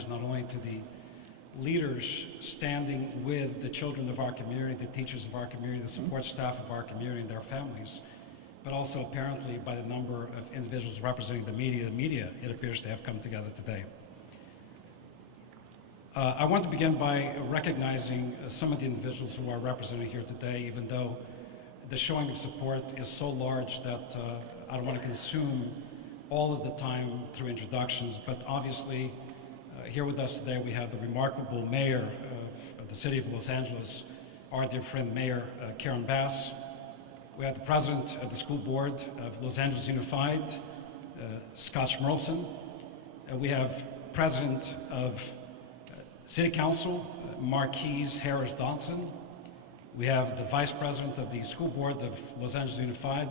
applies not only to the leaders standing with the children of our community, the teachers of our community, the support staff of our community and their families, but also apparently by the number of individuals representing the media. The media, it appears to have come together today. I want to begin by recognizing some of the individuals who are represented here today, even though the showing of support is so large that I don't want to consume all of the time through introductions, but obviously here with us today we have the remarkable mayor of the city of Los Angeles, our dear friend Mayor Karen Bass. We have the president of the school board of Los Angeles Unified, Scott Schmerlson. We have president of City Council, Marquise Harris Dodson. We have the Vice President of the School Board of Los Angeles Unified,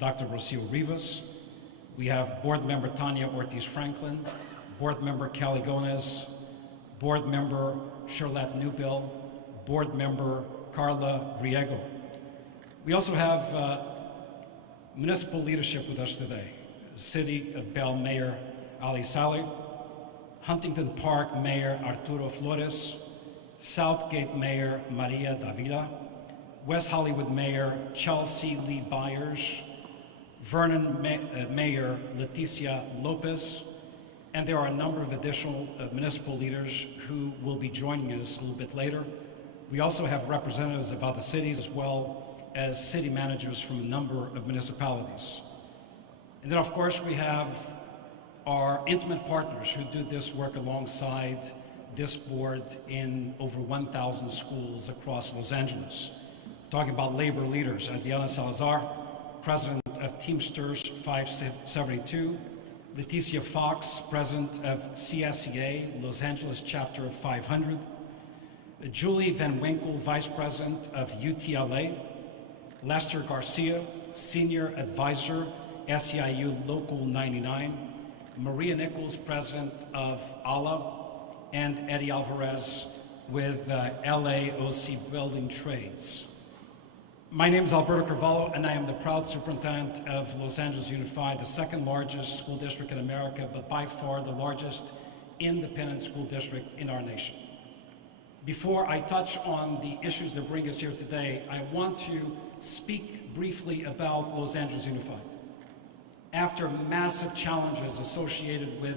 Dr. Rocio Rivas. We have Board Member Tanya Ortiz Franklin, Board Member Kelly Gomez, Board Member Charlotte Newbill, Board Member Carla Riego. We also have municipal leadership with us today. City of Bell Mayor Ali Saleh, Huntington Park Mayor Arturo Flores, Southgate Mayor Maria Davila, West Hollywood Mayor Chelsea Lee Byers, Vernon Mayor Leticia Lopez, and there are a number of additional municipal leaders who will be joining us a little bit later. We also have representatives of other cities as well as city managers from a number of municipalities. And then of course we have our intimate partners who do this work alongside this board in over 1,000 schools across Los Angeles. Talking about labor leaders, Adriana Salazar, president of Teamsters 572, Leticia Fox, president of CSEA, Los Angeles chapter of 500, Julie Van Winkle, vice president of UTLA, Lester Garcia, senior advisor, SEIU Local 99, Maria Nichols, president of ALA, and Eddie Alvarez with LAUSD Building Trades. My name is Alberto Carvalho, and I am the proud superintendent of Los Angeles Unified, the second largest school district in America, but by far the largest independent school district in our nation. Before I touch on the issues that bring us here today, I want to speak briefly about Los Angeles Unified. After massive challenges associated with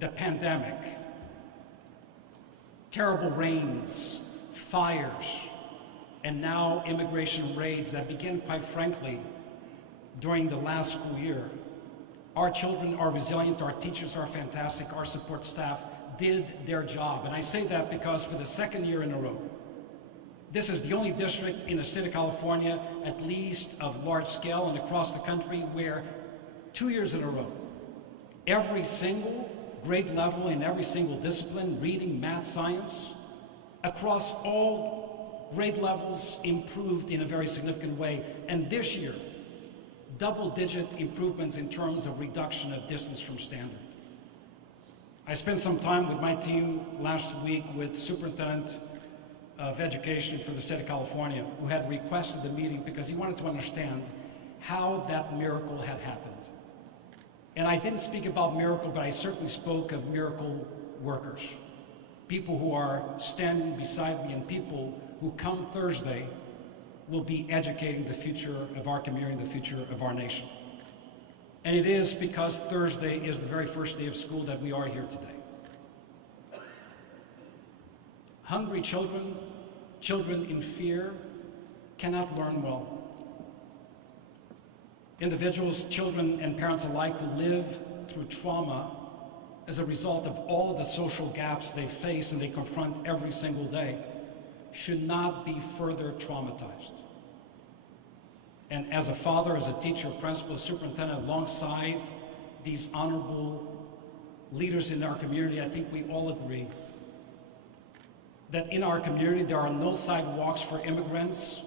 the pandemic, terrible rains, fires, and now immigration raids that began, quite frankly, during the last school year, our children are resilient, our teachers are fantastic, our support staff did their job. And I say that because for the second year in a row, this is the only district in the state of California, at least of large scale and across the country, where 2 years in a row, every single grade level in every single discipline, reading, math, science, across all grade levels improved in a very significant way. And this year, double-digit improvements in terms of reduction of distance from standard. I spent some time with my team last week with Superintendent of Education for the state of California, who had requested the meeting because he wanted to understand how that miracle had happened. And I didn't speak about miracle, but I certainly spoke of miracle workers. People who are standing beside me and people who come Thursday will be educating the future of our community, the future of our nation. And it is because Thursday is the very first day of school that we are here today. Hungry children, children in fear, cannot learn well. Individuals, children, and parents alike who live through trauma as a result of all of the social gaps they face and they confront every single day should not be further traumatized. And as a father, as a teacher, principal, superintendent, alongside these honorable leaders in our community, I think we all agree that in our community there are no sidewalks for immigrants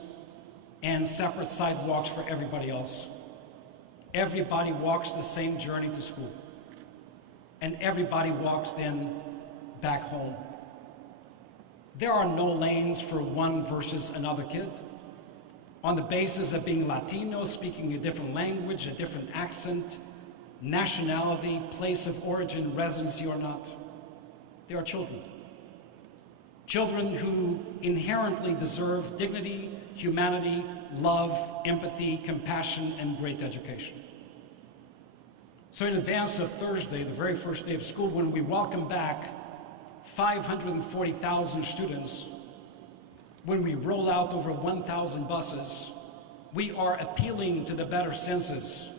and separate sidewalks for everybody else. Everybody walks the same journey to school, and everybody walks then back home. There are no lanes for one versus another kid on the basis of being Latino, speaking a different language, a different accent, nationality, place of origin, residency or not. They are children. Children who inherently deserve dignity, humanity, love, empathy, compassion, and great education. So in advance of Thursday, the very first day of school, when we welcome back 540,000 students, when we roll out over 1,000 buses, we are appealing to the better senses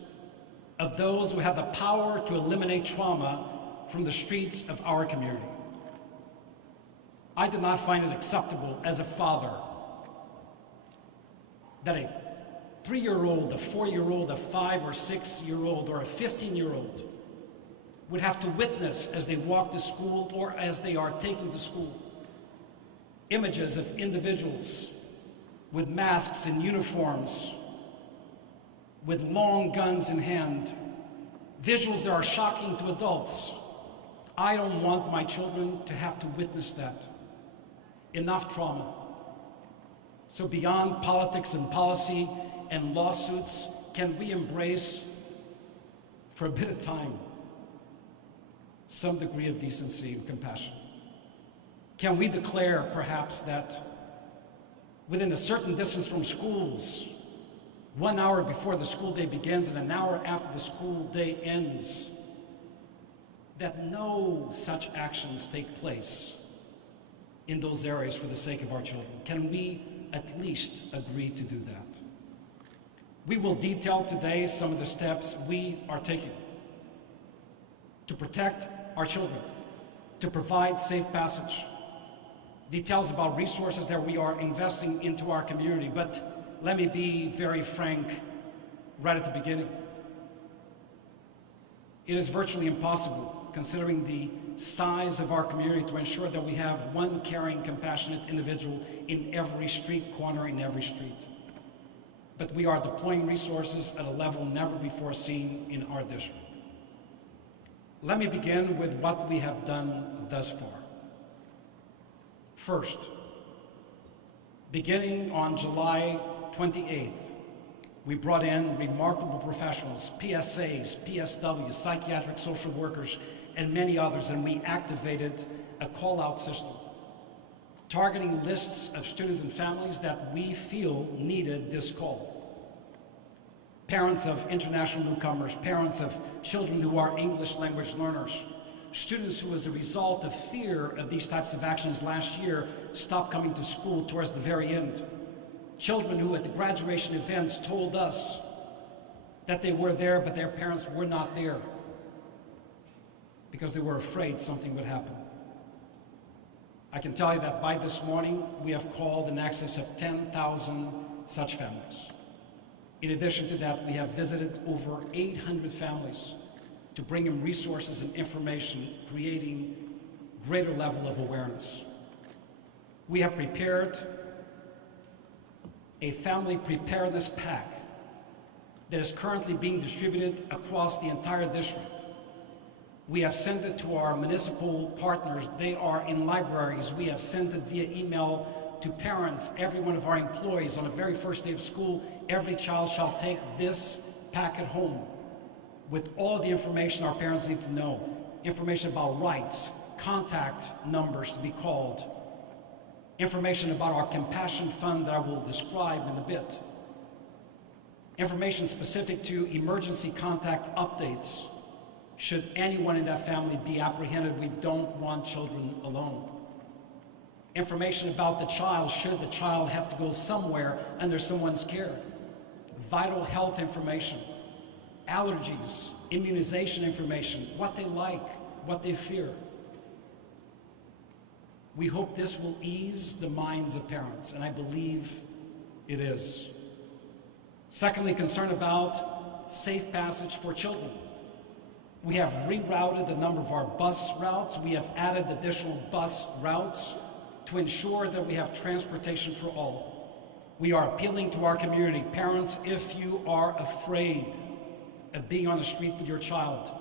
of those who have the power to eliminate trauma from the streets of our community. I do not find it acceptable as a father that a 3-year-old, a 4-year-old, a 5 or 6-year-old, or a 15-year-old would have to witness as they walk to school or as they are taken to school images of individuals with masks and uniforms, with long guns in hand, visuals that are shocking to adults. I don't want my children to have to witness that. Enough trauma. So beyond politics and policy and lawsuits, can we embrace, for a bit of time, some degree of decency and compassion? Can we declare, perhaps, that within a certain distance from schools, 1 hour before the school day begins and an hour after the school day ends, that no such actions take place in those areas for the sake of our children? Can we at least agree to do that? We will detail today some of the steps we are taking to protect our children, to provide safe passage, details about resources that we are investing into our community. But let me be very frank right at the beginning. It is virtually impossible, considering the size of our community, to ensure that we have one caring, compassionate individual in every street corner, in every street. But we are deploying resources at a level never before seen in our district. Let me begin with what we have done thus far. First, beginning on July 28th, we brought in remarkable professionals, PSAs, PSWs, psychiatric social workers, and many others, and we activated a call-out system targeting lists of students and families that we feel needed this call. Parents of international newcomers, parents of children who are English language learners, students who, as a result of fear of these types of actions last year, stopped coming to school towards the very end. Children who at the graduation events told us that they were there, but their parents were not there because they were afraid something would happen. I can tell you that by this morning, we have called in excess of 10,000 such families. In addition to that, we have visited over 800 families to bring them resources and information, creating greater level of awareness. We have prepared a family preparedness pack that is currently being distributed across the entire district. We have sent it to our municipal partners. They are in libraries. We have sent it via email to parents, every one of our employees. On the very first day of school, every child shall take this packet home with all the information our parents need to know, information about rights, contact numbers to be called, information about our compassion fund that I will describe in a bit, information specific to emergency contact updates. Should anyone in that family be apprehended, we don't want children alone. Information about the child, should the child have to go somewhere under someone's care. Vital health information, allergies, immunization information, what they like, what they fear. We hope this will ease the minds of parents, and I believe it is. Secondly, concern about safe passage for children. We have rerouted a number of our bus routes. We have added additional bus routes to ensure that we have transportation for all. We are appealing to our community. Parents, if you are afraid of being on the street with your child,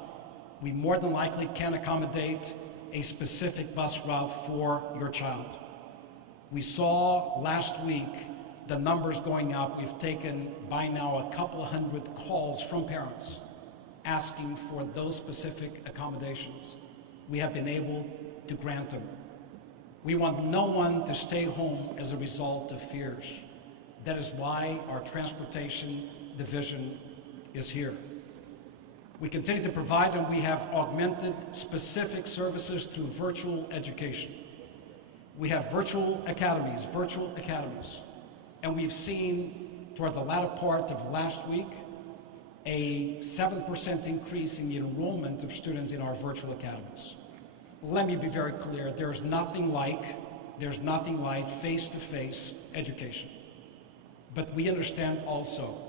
we more than likely can accommodate a specific bus route for your child. We saw last week the numbers going up. We've taken by now a couple of hundred calls from parents asking for those specific accommodations. We have been able to grant them. We want no one to stay home as a result of fears. That is why our transportation division is here. We continue to provide, and we have augmented specific services through virtual education. We have virtual academies, and we've seen toward the latter part of last week a 7% increase in the enrollment of students in our virtual academies. Let me be very clear, there's nothing like face-to-face education. But we understand also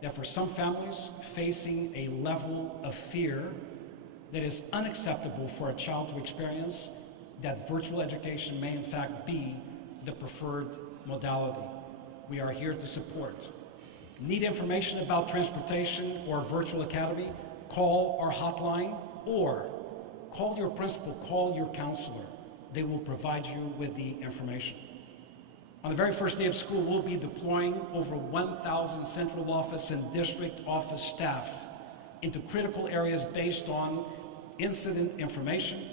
that for some families facing a level of fear that is unacceptable for a child to experience, that virtual education may in fact be the preferred modality. We are here to support. Need information about transportation or virtual academy? Call our hotline or call your principal, call your counselor. They will provide you with the information. On the very first day of school, we'll be deploying over 1,000 central office and district office staff into critical areas based on incident information,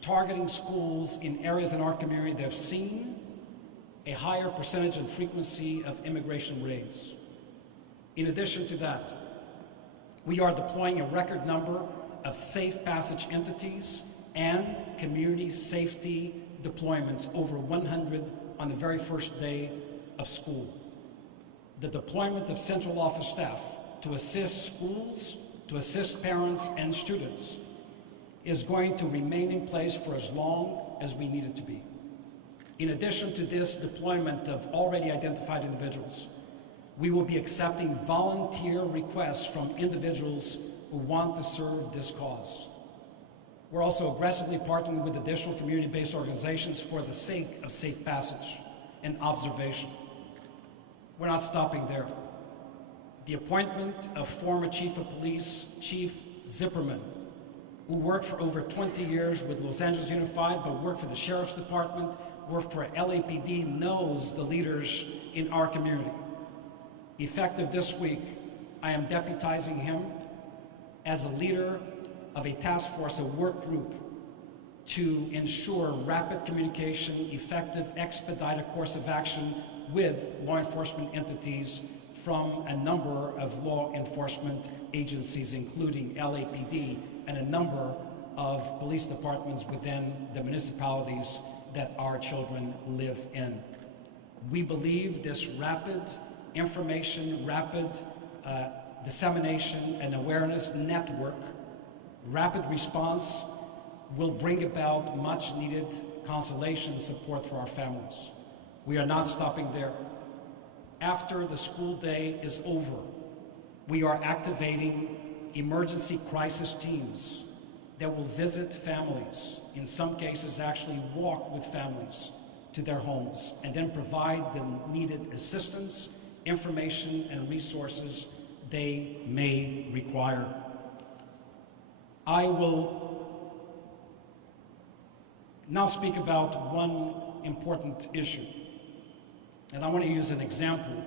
targeting schools in areas in our community that have seen a higher percentage and frequency of immigration raids. In addition to that, we are deploying a record number of safe passage entities and community safety deployments, over 100 on the very first day of school. The deployment of central office staff to assist schools, to assist parents and students is going to remain in place for as long as we need it to be. In addition to this deployment of already identified individuals, we will be accepting volunteer requests from individuals who want to serve this cause. We're also aggressively partnering with additional community-based organizations for the sake of safe passage and observation. We're not stopping there. The appointment of former Chief of Police, Chief Zipperman, who worked for over 20 years with Los Angeles Unified, but worked for the Sheriff's Department, worked for LAPD, knows the leaders in our community. Effective this week, I am deputizing him as a leader of a task force, a work group, to ensure rapid communication, effective, expedited course of action with law enforcement entities from a number of law enforcement agencies, including LAPD and a number of police departments within the municipalities that our children live in. We believe this rapid information, rapid dissemination and awareness network, rapid response will bring about much needed consolation and support for our families. We are not stopping there. After the school day is over, we are activating emergency crisis teams that will visit families, in some cases actually walk with families to their homes, and then provide the needed assistance, information, and resources they may require. I will now speak about one important issue, and I want to use an example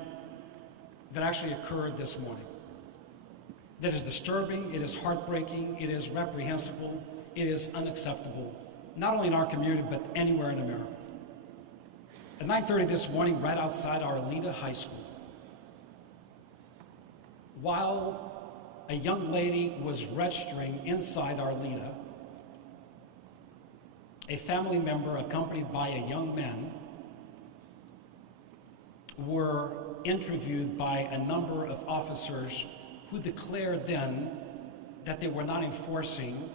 that actually occurred this morning. That is disturbing, it is heartbreaking, it is reprehensible, it is unacceptable, not only in our community, but anywhere in America. At 9:30 this morning, right outside Arleta High School, while a young lady was registering inside Arleta, a family member accompanied by a young man were interviewed by a number of officers who declared then that they were not enforcing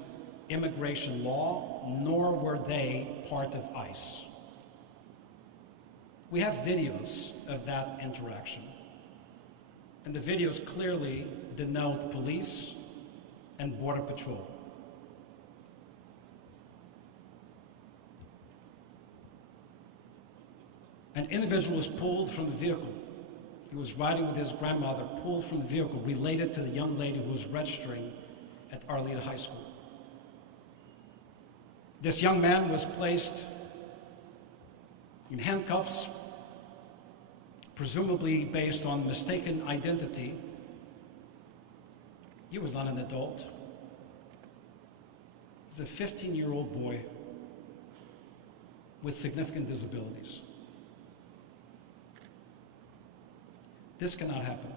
immigration law, nor were they part of ICE. We have videos of that interaction, and the videos clearly denote police and Border Patrol. An individual was pulled from the vehicle. He was riding with his grandmother, pulled from the vehicle, related to the young lady who was registering at Arleta High School. This young man was placed in handcuffs, presumably based on mistaken identity. He was not an adult. He was a 15-year-old boy. with significant disabilities. This cannot happen.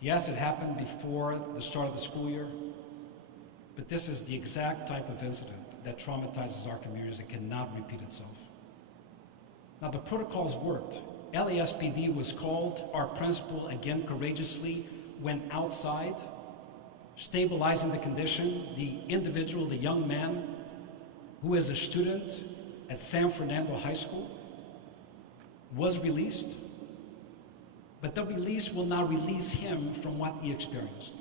Yes, it happened before the start of the school year, but this is the exact type of incident that traumatizes our communities. It cannot repeat itself. Now, the protocols worked. LASPD was called. Our principal, again, courageously went outside, stabilizing the condition. The individual, the young man, who is a student at San Fernando High School, was released, but the release will not release him from what he experienced.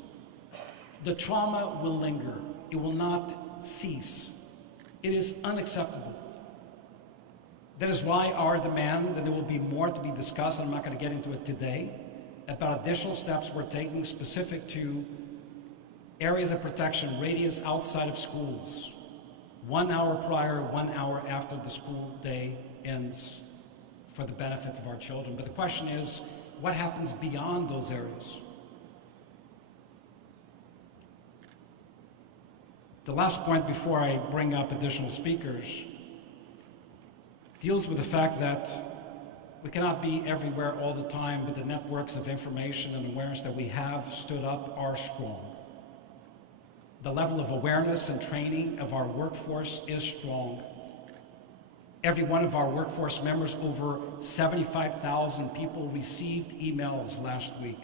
The trauma will linger. It will not cease. It is unacceptable. That is why our demand, and there will be more to be discussed, and I'm not going to get into it today, about additional steps we're taking specific to areas of protection, radius outside of schools, 1 hour prior, 1 hour after the school day ends, for the benefit of our children. But the question is, what happens beyond those areas? The last point before I bring up additional speakers deals with the fact that we cannot be everywhere all the time, but the networks of information and awareness that we have stood up are strong. The level of awareness and training of our workforce is strong. Every one of our workforce members, over 75,000 people, received emails last week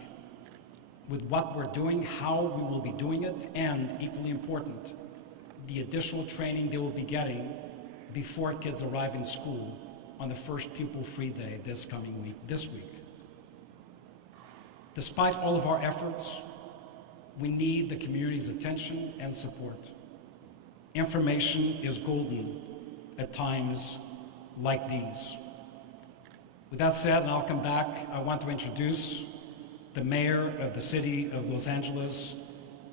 with what we're doing, how we will be doing it, and equally important, the additional training they will be getting before kids arrive in school on the first pupil-free day this coming week, this week. Despite all of our efforts, we need the community's attention and support. Information is golden at times like these. With that said, and I'll come back, I want to introduce the mayor of the city of Los Angeles,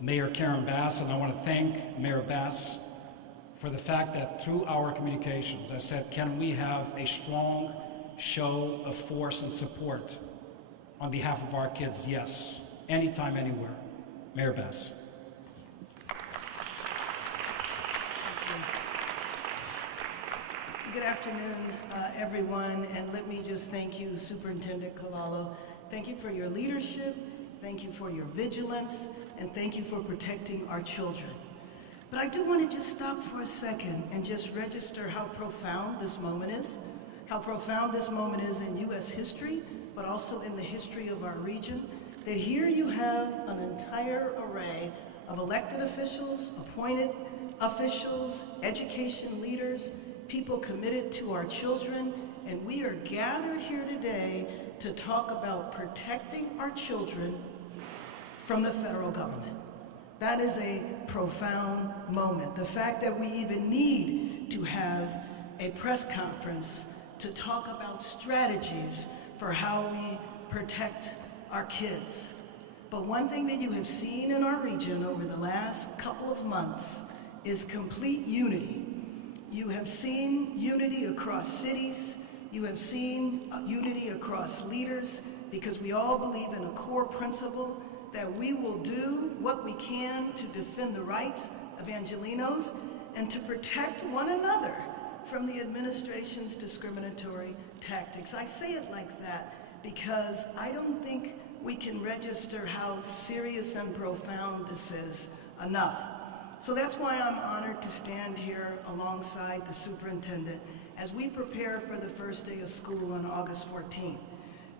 Mayor Karen Bass, and I want to thank Mayor Bass for the fact that through our communications, I said, can we have a strong show of force and support on behalf of our kids? Yes, anytime, anywhere. Mayor Bass. Good afternoon, everyone, and let me just thank you, Superintendent Colalo. Thank you for your leadership, thank you for your vigilance, and thank you for protecting our children. But I do want to just stop for a second and just register how profound this moment is, how profound this moment is in U.S. history, but also in the history of our region, that here you have an entire array of elected officials, appointed officials, education leaders, people committed to our children, and we are gathered here today to talk about protecting our children from the federal government. That is a profound moment. The fact that we even need to have a press conference to talk about strategies for how we protect our kids. But one thing that you have seen in our region over the last couple of months is complete unity. You have seen unity across cities. You have seen unity across leaders, because we all believe in a core principle that we will do what we can to defend the rights of Angelenos and to protect one another from the administration's discriminatory tactics. I say it like that because I don't think we can register how serious and profound this is enough. So that's why I'm honored to stand here alongside the superintendent as we prepare for the first day of school on August 14th.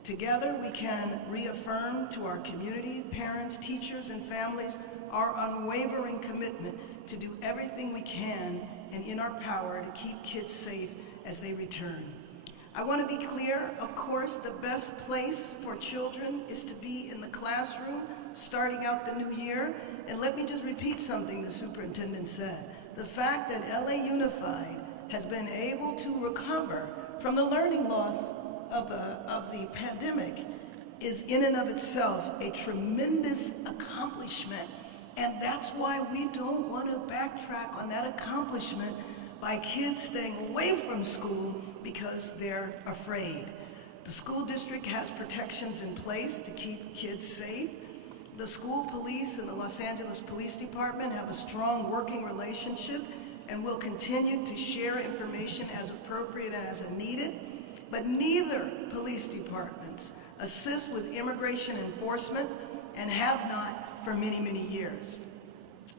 Together, we can reaffirm to our community, parents, teachers, and families our unwavering commitment to do everything we can and in our power to keep kids safe as they return. I want to be clear, of course, the best place for children is to be in the classroom starting out the new year. And let me just repeat something the superintendent said. The fact that LA Unified has been able to recover from the learning loss of the pandemic is in and of itself a tremendous accomplishment. And that's why we don't want to backtrack on that accomplishment by kids staying away from school because they're afraid. The school district has protections in place to keep kids safe. The school police and the Los Angeles Police Department have a strong working relationship and will continue to share information as appropriate and as needed, but neither police departments assist with immigration enforcement and have not for many, many years.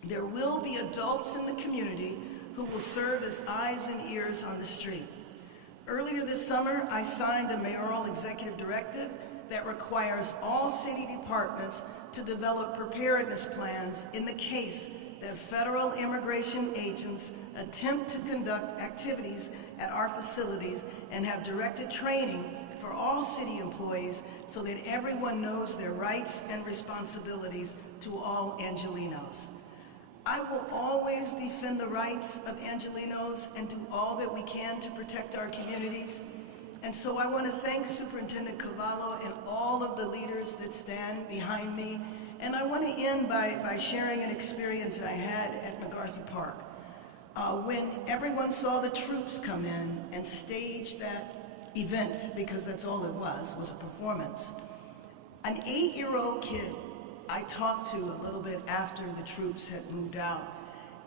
There will be adults in the community who will serve as eyes and ears on the street. Earlier this summer, I signed a mayoral executive directive that requires all city departments to develop preparedness plans in the case that federal immigration agents attempt to conduct activities at our facilities and have directed training for all city employees so that everyone knows their rights and responsibilities to all Angelenos. I will always defend the rights of Angelenos and do all that we can to protect our communities. And so I want to thank Superintendent Cavallo and all of the leaders that stand behind me. And I want to end by sharing an experience I had at McCarthy Park. When everyone saw the troops come in and stage that event, because that's all it was a performance, an 8-year-old kid I talked to a little bit after the troops had moved out,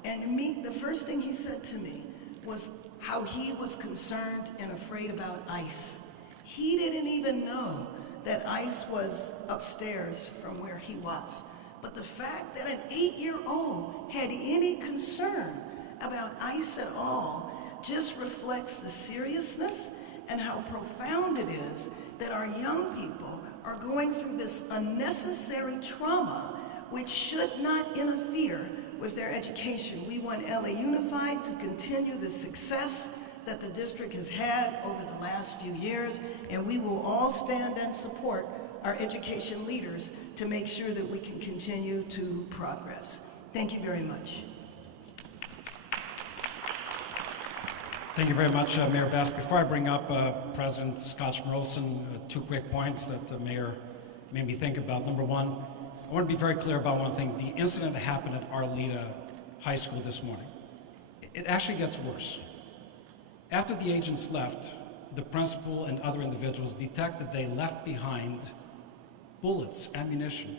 and the first thing he said to me was how he was concerned and afraid about ICE. He didn't even know that ICE was upstairs from where he was. But the fact that an 8-year-old had any concern about ICE at all just reflects the seriousness and how profound it is that our young people are going through this unnecessary trauma which should not interfere with their education. We want LA Unified to continue the success that the district has had over the last few years, and we will all stand and support our education leaders to make sure that we can continue to progress. Thank you very much. Thank you very much, Mayor Bass. Before I bring up President Scott Schmerelson, 2 quick points that the mayor made me think about. Number one, I want to be very clear about one thing. The incident that happened at Arleta High School this morning, it actually gets worse. After the agents left, the principal and other individuals detected they left behind bullets, ammunition.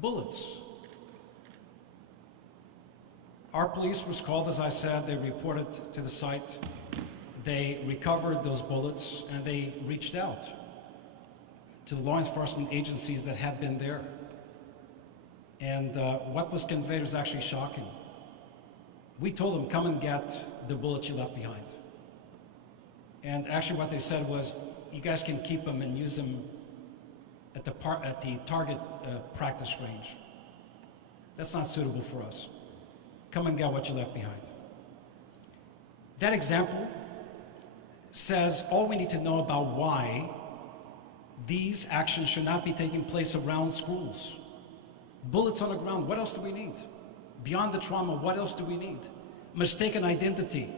Bullets. Our police was called, as I said. They reported to the site. They recovered those bullets, and they reached out to the law enforcement agencies that had been there. And what was conveyed was actually shocking. We told them, come and get the bullets you left behind. And actually what they said was, you guys can keep them and use them at the target practice range. That's not suitable for us. Come and get what you left behind. That example says all we need to know about why these actions should not be taking place around schools. Bullets on the ground, what else do we need? Beyond the trauma, what else do we need? Mistaken identity.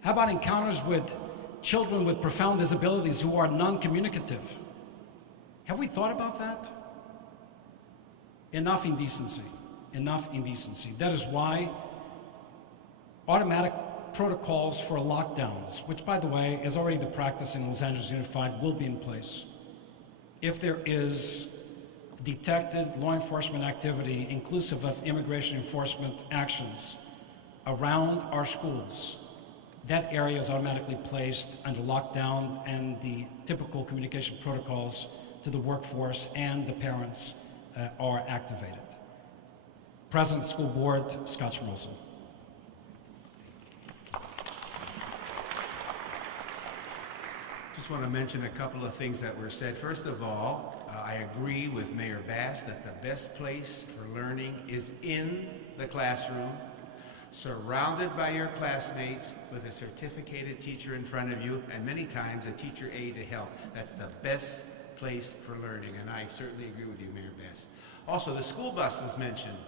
How about encounters with children with profound disabilities who are non-communicative? Have we thought about that? Enough indecency. Enough indecency. That is why automatic protocols for lockdowns, which by the way is already the practice in Los Angeles Unified, will be in place. If there is detected law enforcement activity, inclusive of immigration enforcement actions around our schools, that area is automatically placed under lockdown, and the typical communication protocols to the workforce and the parents are activated. President of the School Board, Scott Schmerelson. Just want to mention a couple of things that were said. First of all, I agree with Mayor Bass that the best place for learning is in the classroom, surrounded by your classmates with a certificated teacher in front of you, and many times a teacher aide to help. That's the best place for learning, and I certainly agree with you, Mayor Bass. Also, the school bus was mentioned.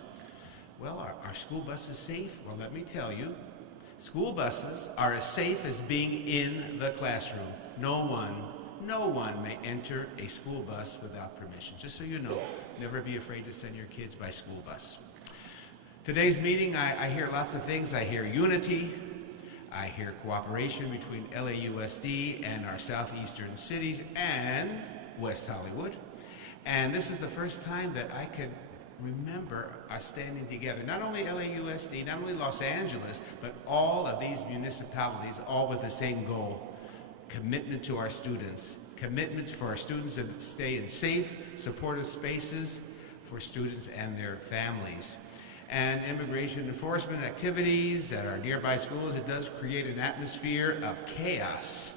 Well, are school buses safe? Well, let me tell you, school buses are as safe as being in the classroom. No one may enter a school bus without permission. Just so you know, never be afraid to send your kids by school bus. Today's meeting, I hear lots of things. I hear unity. I hear cooperation between LAUSD and our southeastern cities and West Hollywood. And this is the first time that I could remember, are standing together. Not only LAUSD, not only Los Angeles, but all of these municipalities, all with the same goal: commitment to our students, commitments for our students to stay in safe, supportive spaces for students and their families. And immigration enforcement activities at our nearby schools, it does create an atmosphere of chaos.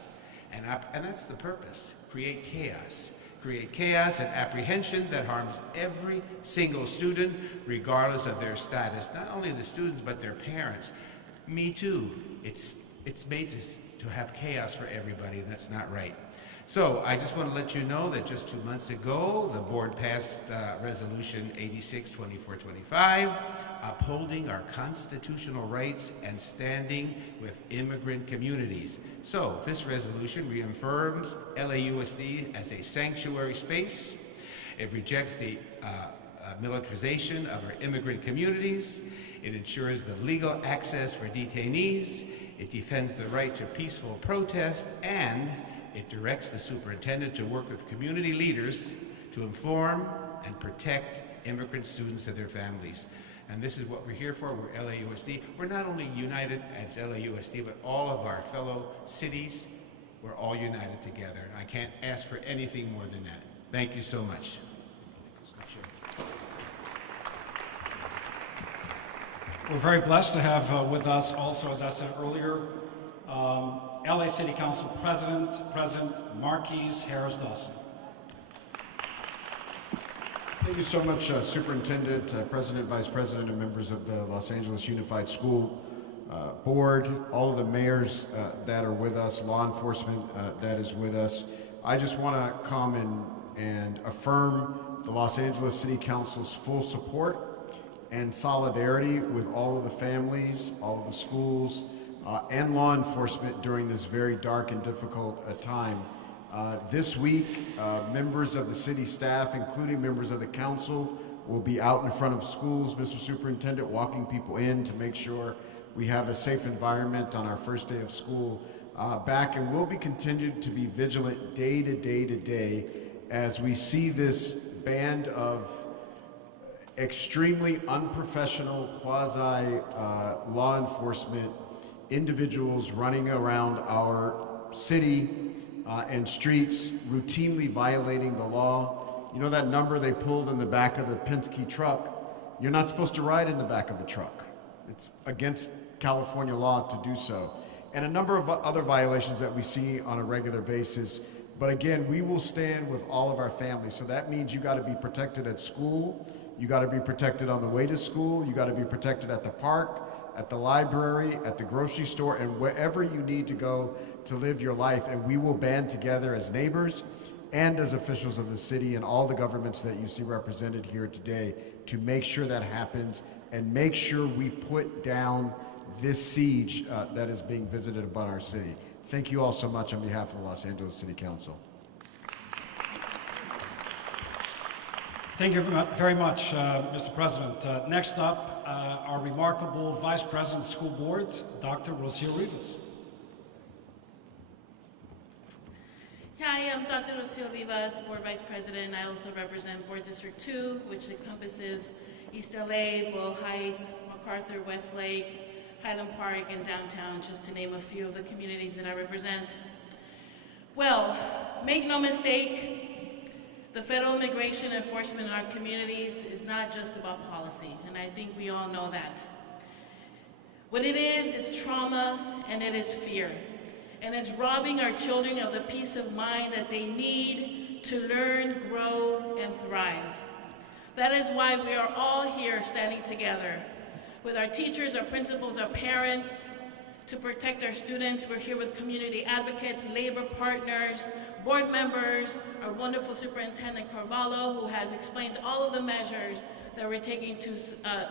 And that's the purpose: create chaos. Create chaos and apprehension that harms every single student, regardless of their status. Not only the students, but their parents. Me too. It's made to have chaos for everybody, and that's not right. So I just want to let you know that just 2 months ago, the board passed Resolution 86-2425, upholding our constitutional rights and standing with immigrant communities. So this resolution reaffirms LAUSD as a sanctuary space. It rejects the militarization of our immigrant communities. It ensures the legal access for detainees. It defends the right to peaceful protest, and it directs the superintendent to work with community leaders to inform and protect immigrant students and their families. And this is what we're here for. We're LAUSD. We're not only united as LAUSD, but all of our fellow cities, we're all united together. And I can't ask for anything more than that. Thank you so much. We're very blessed to have with us also, as I said earlier, LA City Council President Marquise Harris-Dawson. Thank you so much, Superintendent, President, Vice President, and members of the Los Angeles Unified School Board, all of the mayors that are with us, law enforcement that is with us. I just want to come and affirm the Los Angeles City Council's full support and solidarity with all of the families, all of the schools, and law enforcement during this very dark and difficult time. This week, members of the city staff, including members of the council, will be out in front of schools, Mr. Superintendent, walking people in to make sure we have a safe environment on our first day of school back, and we'll be continued to be vigilant day to day to day as we see this band of extremely unprofessional quasi law enforcement individuals running around our city and streets, routinely violating the law. You know that number they pulled in the back of the Penske truck? You're not supposed to ride in the back of a truck. It's against California law to do so. And a number of other violations that we see on a regular basis. But again, we will stand with all of our families. So that means you got to be protected at school. You got to be protected on the way to school. You got to be protected at the park, at the library, at the grocery store, and wherever you need to go to live your life. And we will band together as neighbors and as officials of the city and all the governments that you see represented here today to make sure that happens and make sure we put down this siege that is being visited upon our city. Thank you all so much on behalf of the Los Angeles City Council. Thank you very much, Mr. President. Next up, our remarkable Vice President of the School Board, Dr. Rocio Rivas. Hi, I'm Dr. Rocio Rivas, Board Vice President. I also represent Board District 2, which encompasses East LA, Boyle Heights, MacArthur, Westlake, Highland Park, and downtown, just to name a few of the communities that I represent. Well, make no mistake, the federal immigration enforcement in our communities is not just about policy, and I think we all know that. What it is trauma and it is fear. And it's robbing our children of the peace of mind that they need to learn, grow, and thrive. That is why we are all here standing together with our teachers, our principals, our parents, to protect our students. We're here with community advocates, labor partners, board members, our wonderful Superintendent Carvalho, who has explained all of the measures that we're taking to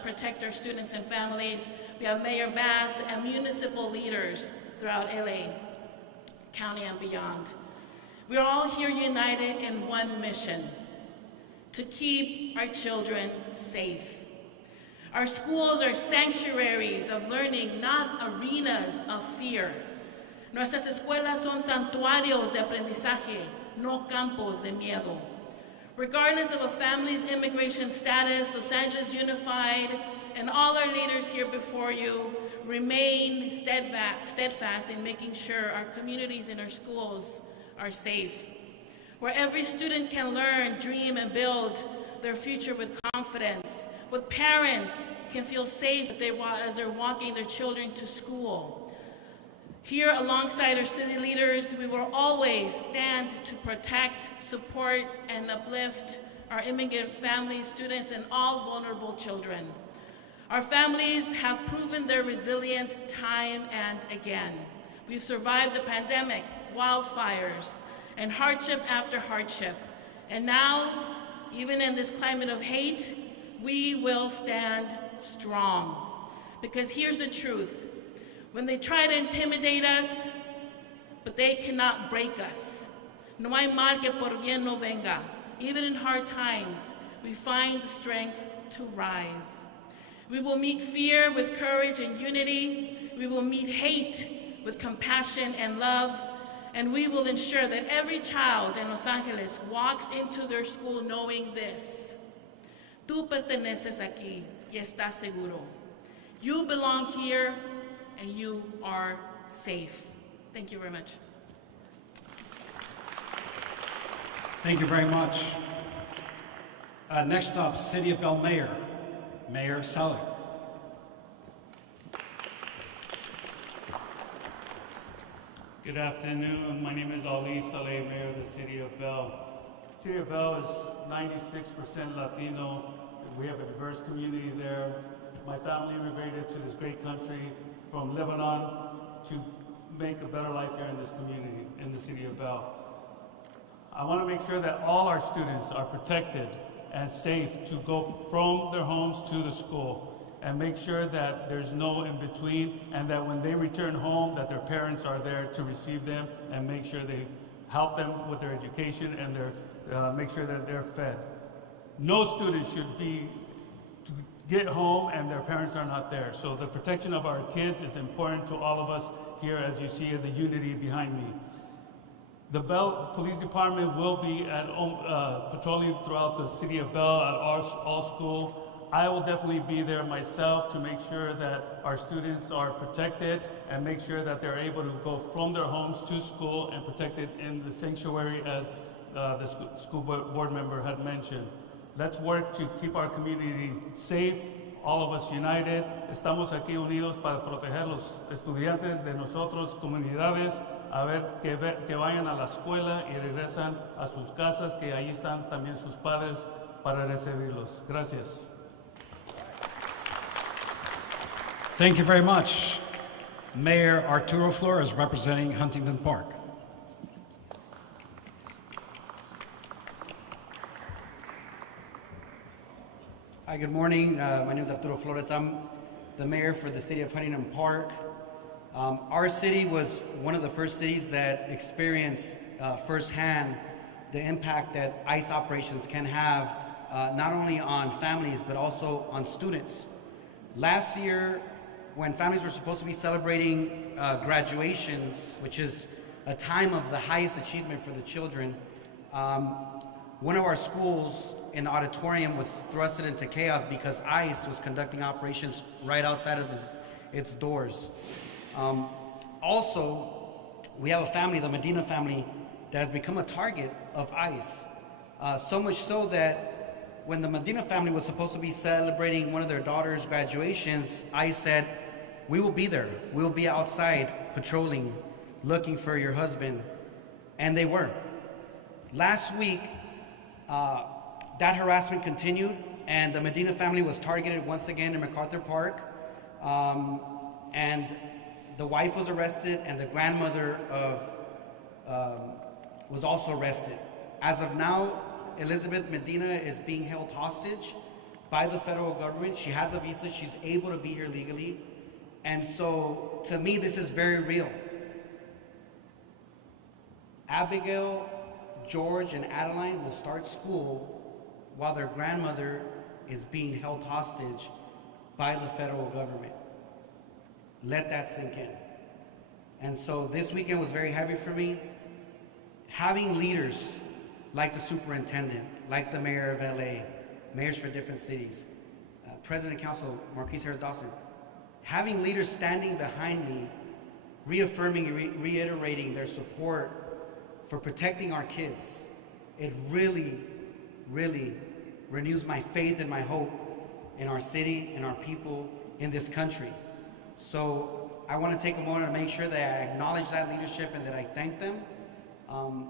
protect our students and families. We have Mayor Bass and municipal leaders throughout LA County and beyond. We're all here united in one mission: to keep our children safe. Our schools are sanctuaries of learning, not arenas of fear. Nuestras escuelas son santuarios de aprendizaje, no campos de miedo. Regardless of a family's immigration status, Los Angeles Unified and all our leaders here before you remain steadfast in making sure our communities and our schools are safe, where every student can learn, dream, and build their future with confidence, with parents can feel safe as they're walking their children to school. Here alongside our city leaders, we will always stand to protect, support, and uplift our immigrant families, students, and all vulnerable children. Our families have proven their resilience time and again. We've survived the pandemic, wildfires, and hardship after hardship. And now, even in this climate of hate, we will stand strong. Because here's the truth. When they try to intimidate us, but they cannot break us. No hay mal que por bien no venga. Even in hard times, we find the strength to rise. We will meet fear with courage and unity. We will meet hate with compassion and love. And we will ensure that every child in Los Angeles walks into their school knowing this. Tú perteneces aquí y estás seguro. You belong here and you are safe. Thank you very much. Thank you very much. Next up, City of Bell Mayor, Mayor Saleh. Good afternoon. My name is Ali Saleh, Mayor of the City of Bell. City of Bell is 96% Latino. We have a diverse community there. My family immigrated to this great country from Lebanon to make a better life here in this community, in the City of Bell. I want to make sure that all our students are protected and safe to go from their homes to the school, and make sure that there's no in-between, and that when they return home, that their parents are there to receive them and make sure they help them with their education and make sure that they're fed. No student should be to get home and their parents are not there. So the protection of our kids is important to all of us here, as you see the unity behind me. The Bell Police Department will be patrolling throughout the City of Bell at all school. I will definitely be there myself to make sure that our students are protected and make sure that they're able to go from their homes to school and protected in the sanctuary, as the school board member had mentioned. Let's work to keep our community safe, all of us united. Estamos aquí unidos para proteger los estudiantes de nosotros, comunidades, a ver que vayan a la escuela y regresan a sus casas, que ahí están también sus padres para recibirlos. Gracias. Thank you very much. Mayor Arturo Flores representing Huntington Park. Hi, good morning. My name is Arturo Flores. I'm the mayor for the city of Huntington Park. Our city was one of the first cities that experienced firsthand the impact that ICE operations can have, not only on families, but also on students. Last year, when families were supposed to be celebrating graduations, which is a time of the highest achievement for the children, one of our schools in the auditorium was thrusted into chaos because ICE was conducting operations right outside of its doors. Also, we have a family, the Medina family, that has become a target of ICE. So much so that when the Medina family was supposed to be celebrating one of their daughter's graduations, ICE said, "We will be there. We will be outside patrolling, looking for your husband." And they were. Last week, that harassment continued, and the Medina family was targeted once again in MacArthur Park. And the wife was arrested, and the grandmother was also arrested. As of now, Elizabeth Medina is being held hostage by the federal government. She has a visa. She's able to be here legally. And so, to me, this is very real. Abigail, George, and Adeline will start school while their grandmother is being held hostage by the federal government. Let that sink in. And so this weekend was very heavy for me. Having leaders like the superintendent, like the mayor of LA, mayors for different cities, President Council Marquise Harris Dawson, having leaders standing behind me, reaffirming and reiterating their support for protecting our kids, it really, really renews my faith and my hope in our city and our people in this country. So I want to take a moment to make sure that I acknowledge that leadership and that I thank them.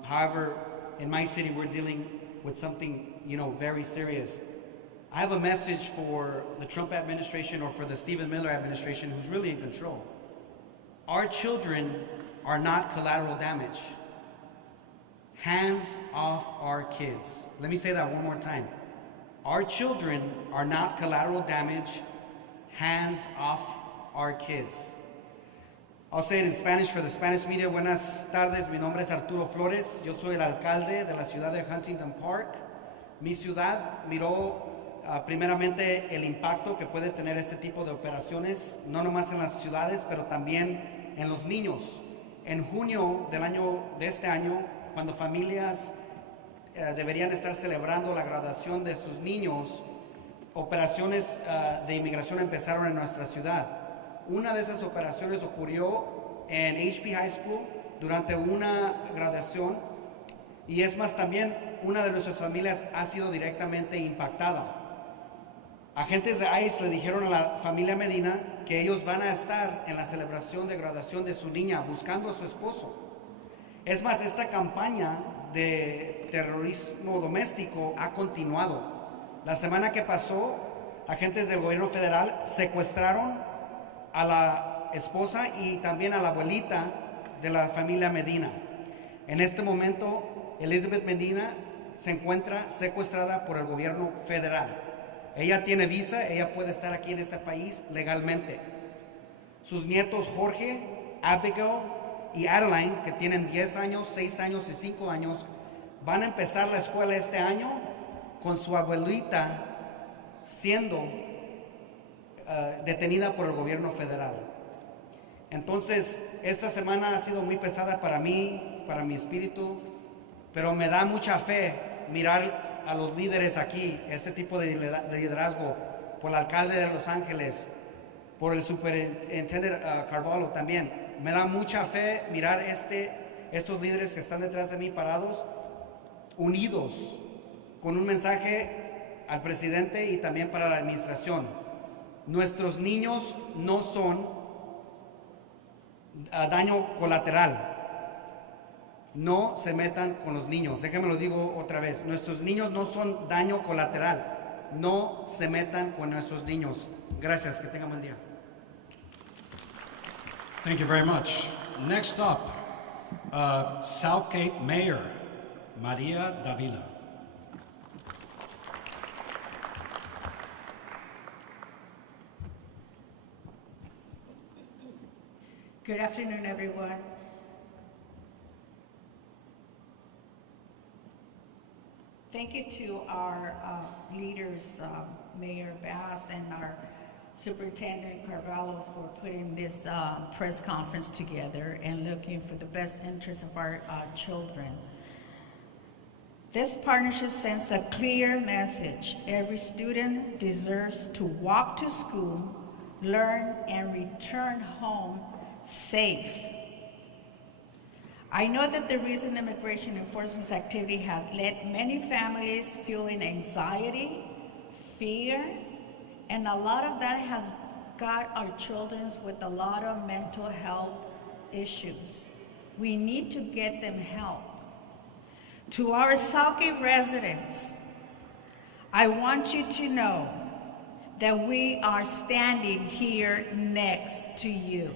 However, in my city, we're dealing with something, very serious. I have a message for the Trump administration or for the Stephen Miller administration, who's really in control. Our children are not collateral damage. Hands off our kids. Let me say that one more time. Our children are not collateral damage. Hands off our kids. I'll say it in Spanish for the Spanish media. Buenas tardes, mi nombre es Arturo Flores. Yo soy el alcalde de la ciudad de Huntington Park. Mi ciudad miró primeramente el impacto que puede tener este tipo de operaciones, no nomás en las ciudades, pero también en los niños. En junio de este año, cuando familias deberían estar celebrando la graduación de sus niños, operaciones de inmigración empezaron en nuestra ciudad. Una de esas operaciones ocurrió en HP High School durante una graduación, y es más, también una de nuestras familias ha sido directamente impactada. Agentes de ICE le dijeron a la familia Medina que ellos van a estar en la celebración de graduación de su niña buscando a su esposo. Es más, esta campaña de terrorismo doméstico ha continuado. La semana que pasó, agentes del gobierno federal secuestraron a la esposa y también a la abuelita de la familia Medina. En este momento, Elizabeth Medina se encuentra secuestrada por el gobierno federal. Ella tiene visa, ella puede estar aquí en este país legalmente. Sus nietos Jorge, Abigail y Adeline, que tienen 10 años, 6 años y 5 años, van a empezar la escuela este año con su abuelita siendo detenida por el gobierno federal. Entonces, esta semana ha sido muy pesada para mí, para mi espíritu, pero me da mucha fe mirar a los líderes aquí, este tipo de liderazgo, por el alcalde de Los Ángeles, por el superintendente Carvalho también. Me da mucha fe mirar estos líderes que están detrás de mí parados, unidos, con un mensaje al presidente y también para la administración. Nuestros niños no son daño colateral. No se metan con los niños. Déjenme lo digo otra vez. Nuestros niños no son daño colateral. No se metan con nuestros niños. Gracias. Que tengan buen día. Thank you very much. Next up, Southgate Mayor, Maria Davila. Good afternoon, everyone. Thank you to our leaders, Mayor Bass and our Superintendent Carvalho, for putting this press conference together and looking for the best interest of our children. This partnership sends a clear message. Every student deserves to walk to school, learn, and return home safe. I know that the recent immigration enforcement activity has led many families feeling anxiety, fear, and a lot of that has got our children with a lot of mental health issues. We need to get them help. To our Southgate residents, I want you to know that we are standing here next to you,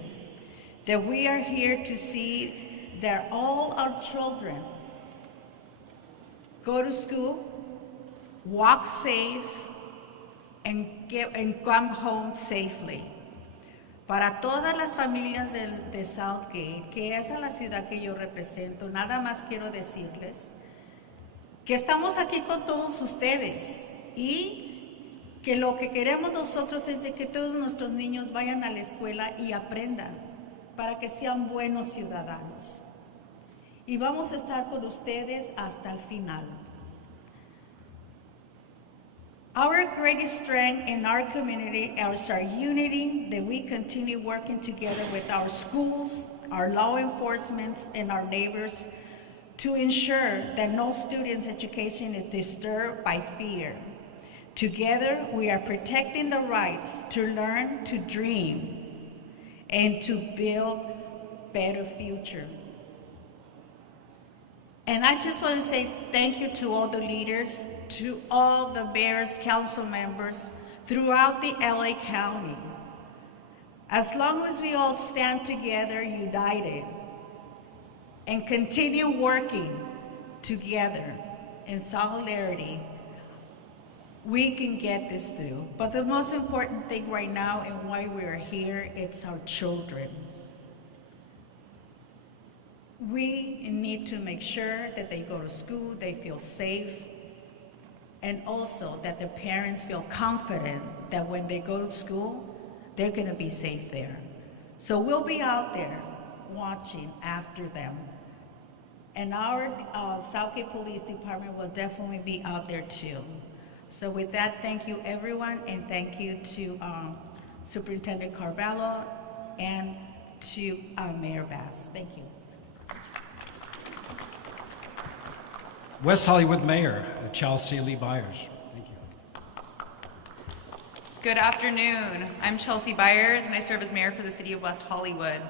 that we are here to see that all our children go to school, walk safe, and come home safely. Para todas las familias de Southgate, que es la ciudad que yo represento, nada más quiero decirles que estamos aquí con todos ustedes y que lo que queremos nosotros es de que todos nuestros niños vayan a la escuela y aprendan para que sean buenos ciudadanos. Y vamos a estar con ustedes hasta el final. Our greatest strength in our community is our unity, that we continue working together with our schools, our law enforcement, and our neighbors to ensure that no student's education is disturbed by fear. Together, we are protecting the rights to learn, to dream, and to build a better future. And I just want to say thank you to all the leaders, to all the mayors, council members throughout the LA County. As long as we all stand together, united, and continue working together in solidarity, we can get this through. But the most important thing right now and why we're here, it's our children. We need to make sure that they go to school, they feel safe, and also that the parents feel confident that when they go to school, they're gonna be safe there. So we'll be out there watching after them. And our Southgate Police Department will definitely be out there too. So with that, thank you everyone, and thank you to Superintendent Carvalho and to Mayor Bass. Thank you. West Hollywood Mayor, Chelsea Lee Byers. Thank you. Good afternoon. I'm Chelsea Byers, and I serve as mayor for the City of West Hollywood.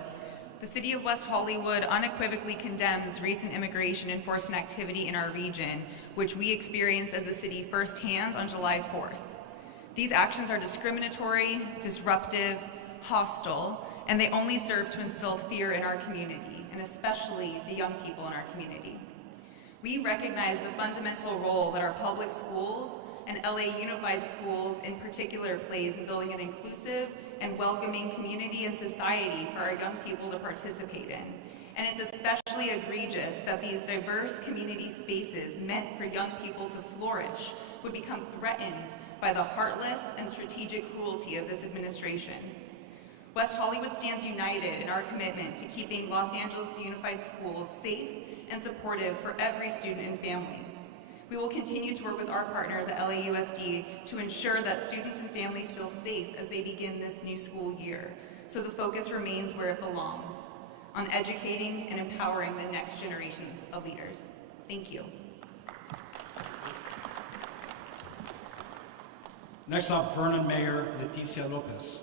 The City of West Hollywood unequivocally condemns recent immigration enforcement activity in our region, which we experienced as a city firsthand on July 4th. These actions are discriminatory, disruptive, hostile, and they only serve to instill fear in our community, and especially the young people in our community. We recognize the fundamental role that our public schools and LA Unified Schools in particular plays in building an inclusive and welcoming community and society for our young people to participate in. And it's especially egregious that these diverse community spaces meant for young people to flourish would become threatened by the heartless and strategic cruelty of this administration. West Hollywood stands united in our commitment to keeping Los Angeles Unified Schools safe and supportive for every student and family. We will continue to work with our partners at LAUSD to ensure that students and families feel safe as they begin this new school year, so the focus remains where it belongs, on educating and empowering the next generations of leaders. Thank you. Next up, Vernon Mayor Leticia Lopez.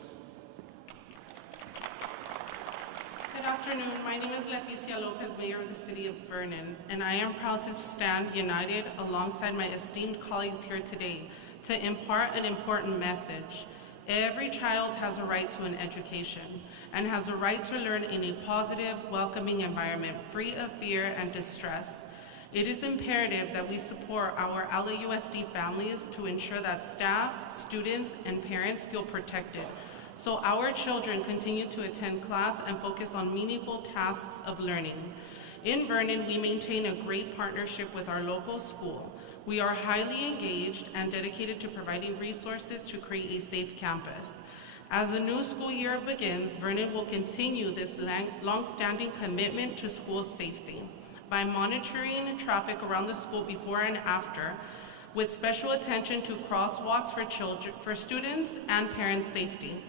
Good afternoon. My name is Leticia Lopez, Mayor of the City of Vernon, and I am proud to stand united alongside my esteemed colleagues here today to impart an important message. Every child has a right to an education and has a right to learn in a positive, welcoming environment, free of fear and distress. It is imperative that we support our LAUSD families to ensure that staff, students, and parents feel protected, so our children continue to attend class and focus on meaningful tasks of learning. In Vernon, we maintain a great partnership with our local school. We are highly engaged and dedicated to providing resources to create a safe campus. As the new school year begins, Vernon will continue this long-standing commitment to school safety by monitoring traffic around the school before and after, with special attention to crosswalks for students and parents' safety.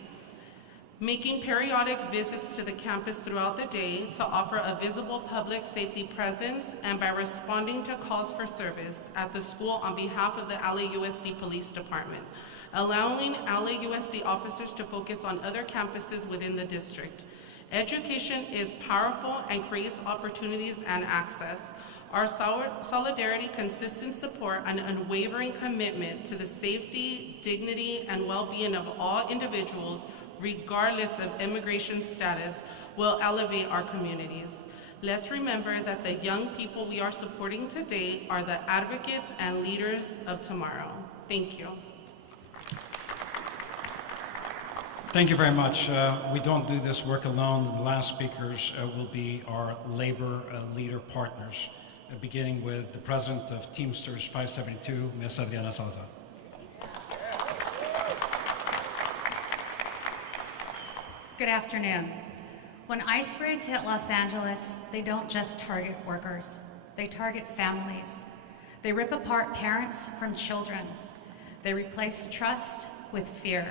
Making periodic visits to the campus throughout the day to offer a visible public safety presence, and by responding to calls for service at the school on behalf of the LAUSD Police Department, allowing LAUSD officers to focus on other campuses within the district. Education is powerful and creates opportunities and access. Our solidarity, consistent support, and unwavering commitment to the safety, dignity, and well-being of all individuals, regardless of immigration status, will elevate our communities. Let's remember that the young people we are supporting today are the advocates and leaders of tomorrow. Thank you. Thank you very much. We don't do this work alone. The last speakers will be our labor leader partners, beginning with the president of Teamsters 572, Ms. Adriana Salazar. Good afternoon. When ICE raids hit Los Angeles, they don't just target workers, they target families. They rip apart parents from children. They replace trust with fear.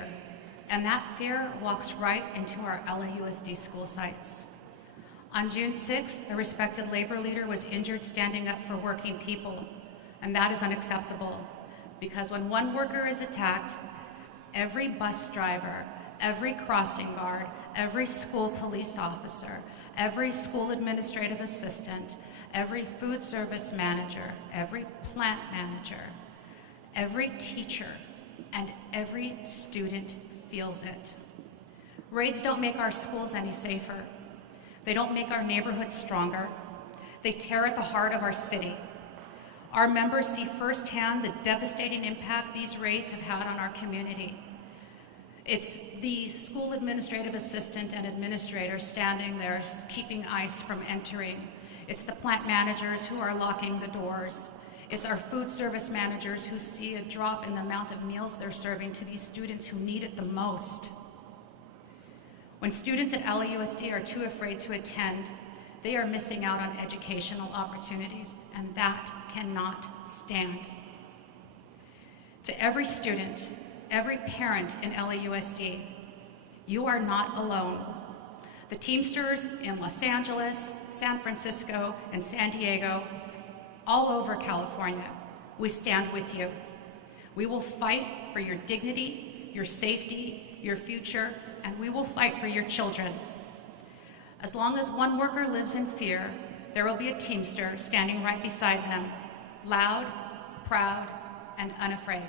And that fear walks right into our LAUSD school sites. On June 6th, a respected labor leader was injured standing up for working people, and that is unacceptable, because when one worker is attacked, every bus driver, every crossing guard, every school police officer, every school administrative assistant, every food service manager, every plant manager, every teacher, and every student feels it. Raids don't make our schools any safer. They don't make our neighborhoods stronger. They tear at the heart of our city. Our members see firsthand the devastating impact these raids have had on our community. It's the school administrative assistant and administrator standing there keeping ICE from entering. It's the plant managers who are locking the doors. It's our food service managers who see a drop in the amount of meals they're serving to these students who need it the most. When students at LAUSD are too afraid to attend, they are missing out on educational opportunities, and that cannot stand. To every student, every parent in LAUSD, you are not alone. The Teamsters in Los Angeles, San Francisco, and San Diego, all over California, we stand with you. We will fight for your dignity, your safety, your future, and we will fight for your children. As long as one worker lives in fear, there will be a Teamster standing right beside them, loud, proud, and unafraid.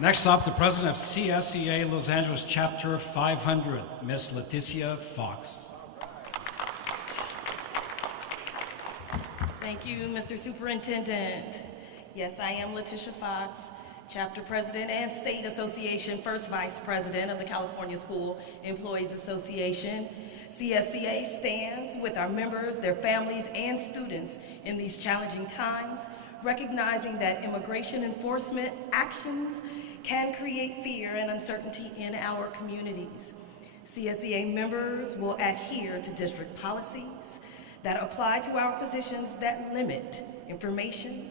Next up, the president of CSEA Los Angeles Chapter 500, Ms. Leticia Fox. Thank you, Mr. Superintendent. Yes, I am Leticia Fox, Chapter President and State Association First Vice President of the California School Employees Association. CSCA stands with our members, their families, and students in these challenging times, recognizing that immigration enforcement actions can create fear and uncertainty in our communities. CSCA members will adhere to district policies that apply to our positions that limit information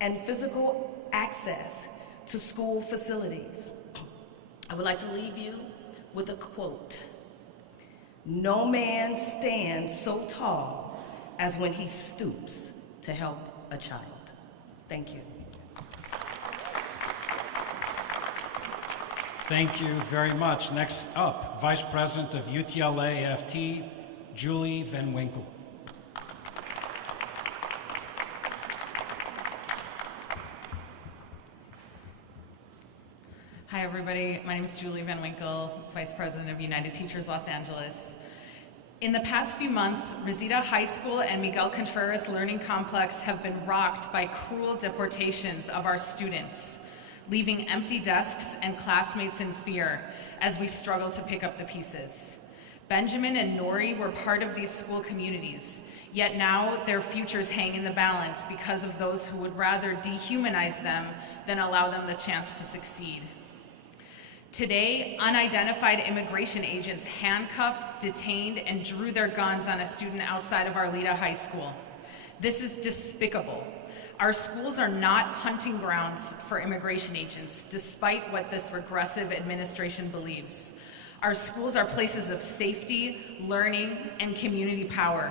and physical access to school facilities. I would like to leave you with a quote. "No man stands so tall as when he stoops to help a child." Thank you. Thank you very much. Next up, Vice President of UTLA AFT, Julie Van Winkle. Hi everybody, my name is Julie Van Winkle, Vice President of United Teachers Los Angeles. In the past few months, Reseda High School and Miguel Contreras Learning Complex have been rocked by cruel deportations of our students, leaving empty desks and classmates in fear as we struggle to pick up the pieces. Benjamin and Nori were part of these school communities, yet now their futures hang in the balance because of those who would rather dehumanize them than allow them the chance to succeed. Today, unidentified immigration agents handcuffed, detained, and drew their guns on a student outside of Arleta High School. This is despicable. Our schools are not hunting grounds for immigration agents, despite what this regressive administration believes. Our schools are places of safety, learning, and community power.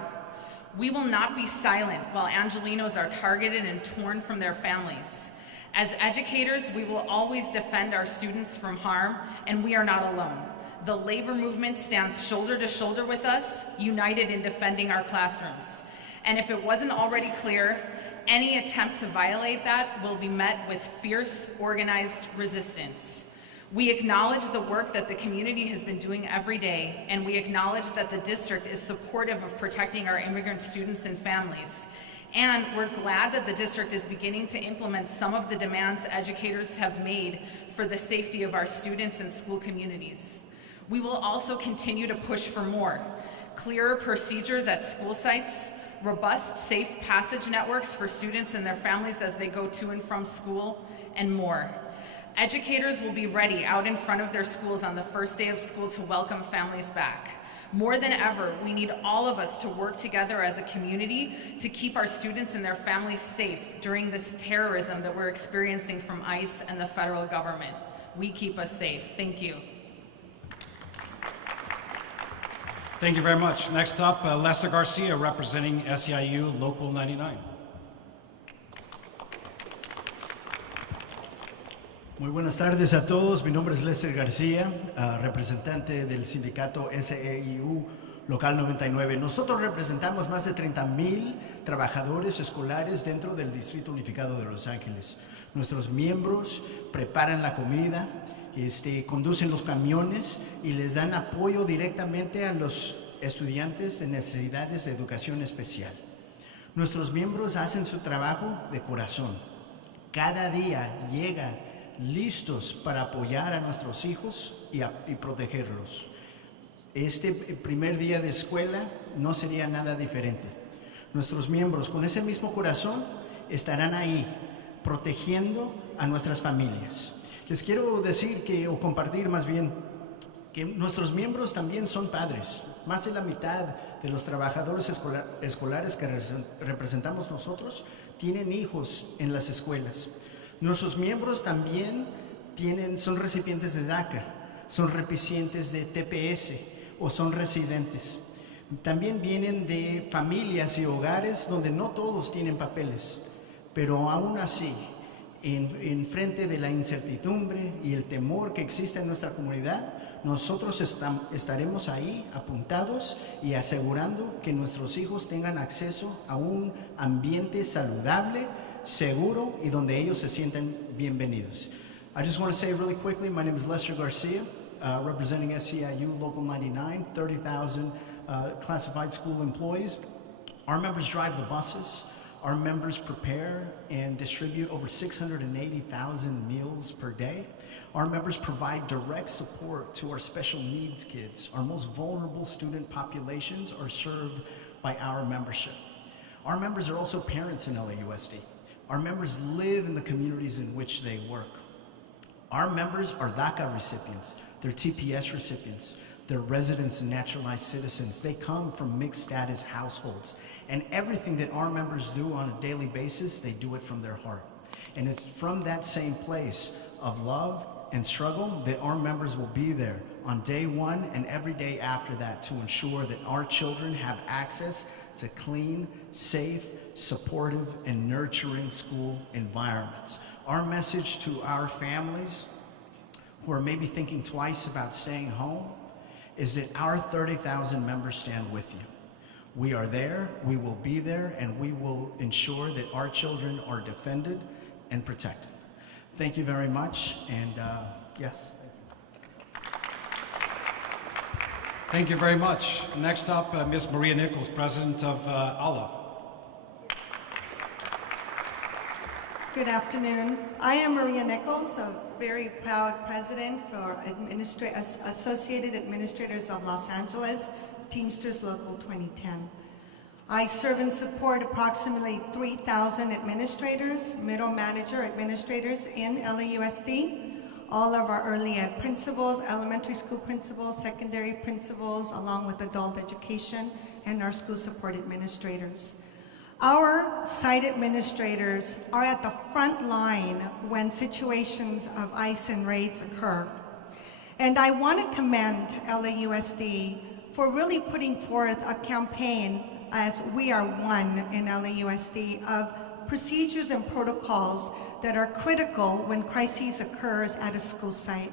We will not be silent while Angelenos are targeted and torn from their families. As educators, we will always defend our students from harm, and we are not alone. The labor movement stands shoulder to shoulder with us, united in defending our classrooms. And if it wasn't already clear, any attempt to violate that will be met with fierce, organized resistance. We acknowledge the work that the community has been doing every day, and we acknowledge that the district is supportive of protecting our immigrant students and families. And we're glad that the district is beginning to implement some of the demands educators have made for the safety of our students and school communities. We will also continue to push for more, clearer procedures at school sites, robust safe passage networks for students and their families as they go to and from school, and more. Educators will be ready out in front of their schools on the first day of school to welcome families back. More than ever, we need all of us to work together as a community to keep our students and their families safe during this terrorism that we're experiencing from ICE and the federal government. We keep us safe. Thank you. Thank you very much. Next up, Lester Garcia, representing SEIU Local 99. Muy buenas tardes a todos. Mi nombre es Lester García, representante del sindicato SEIU Local 99. Nosotros representamos más de 30,000 trabajadores escolares dentro del Distrito Unificado de Los Ángeles. Nuestros miembros preparan la comida, conducen los camiones y les dan apoyo directamente a los estudiantes de necesidades de educación especial. Nuestros miembros hacen su trabajo de corazón. Cada día llegan listos para apoyar a nuestros hijos y protegerlos. Este primer día de escuela no sería nada diferente. Nuestros miembros con ese mismo corazón estarán ahí protegiendo a nuestras familias. Les quiero decir o compartir más bien, que nuestros miembros también son padres. Más de la mitad de los trabajadores escolares que representamos nosotros tienen hijos en las escuelas. Nuestros miembros también son recipientes de DACA, son recipientes de TPS o son residentes. También vienen de familias y hogares donde no todos tienen papeles, pero aún así, en frente de la incertidumbre y el temor que existe en nuestra comunidad, nosotros estaremos ahí apuntados y asegurando que nuestros hijos tengan acceso a un ambiente saludable, seguro y donde ellos se sientan bienvenidos. I just want to say really quickly, my name is Lester Garcia, representing SEIU Local 99, 30,000 classified school employees. Our members drive the buses. Our members prepare and distribute over 680,000 meals per day. Our members provide direct support to our special needs kids. Our most vulnerable student populations are served by our membership. Our members are also parents in LAUSD. Our members live in the communities in which they work. Our members are DACA recipients. They're TPS recipients. They're residents and naturalized citizens. They come from mixed status households. And everything that our members do on a daily basis, they do it from their heart. And it's from that same place of love and struggle that our members will be there on day one and every day after that to ensure that our children have access to clean, safe, supportive, and nurturing school environments. Our message to our families who are maybe thinking twice about staying home is that our 30,000 members stand with you. We are there, we will be there, and we will ensure that our children are defended and protected. Thank you very much, and yes. Thank you very much. Next up, Ms. Maria Nichols, President of ALA. Good afternoon. I am Maria Nichols, a very proud president for Associated Administrators of Los Angeles, Teamsters Local 2010. I serve and support approximately 3,000 administrators, middle manager administrators in LAUSD, all of our early ed principals, elementary school principals, secondary principals, along with adult education, and our school support administrators. Our site administrators are at the front line when situations of ICE and raids occur. And I want to commend LAUSD for really putting forth a campaign, as we are one in LAUSD, of procedures and protocols that are critical when crises occurs at a school site.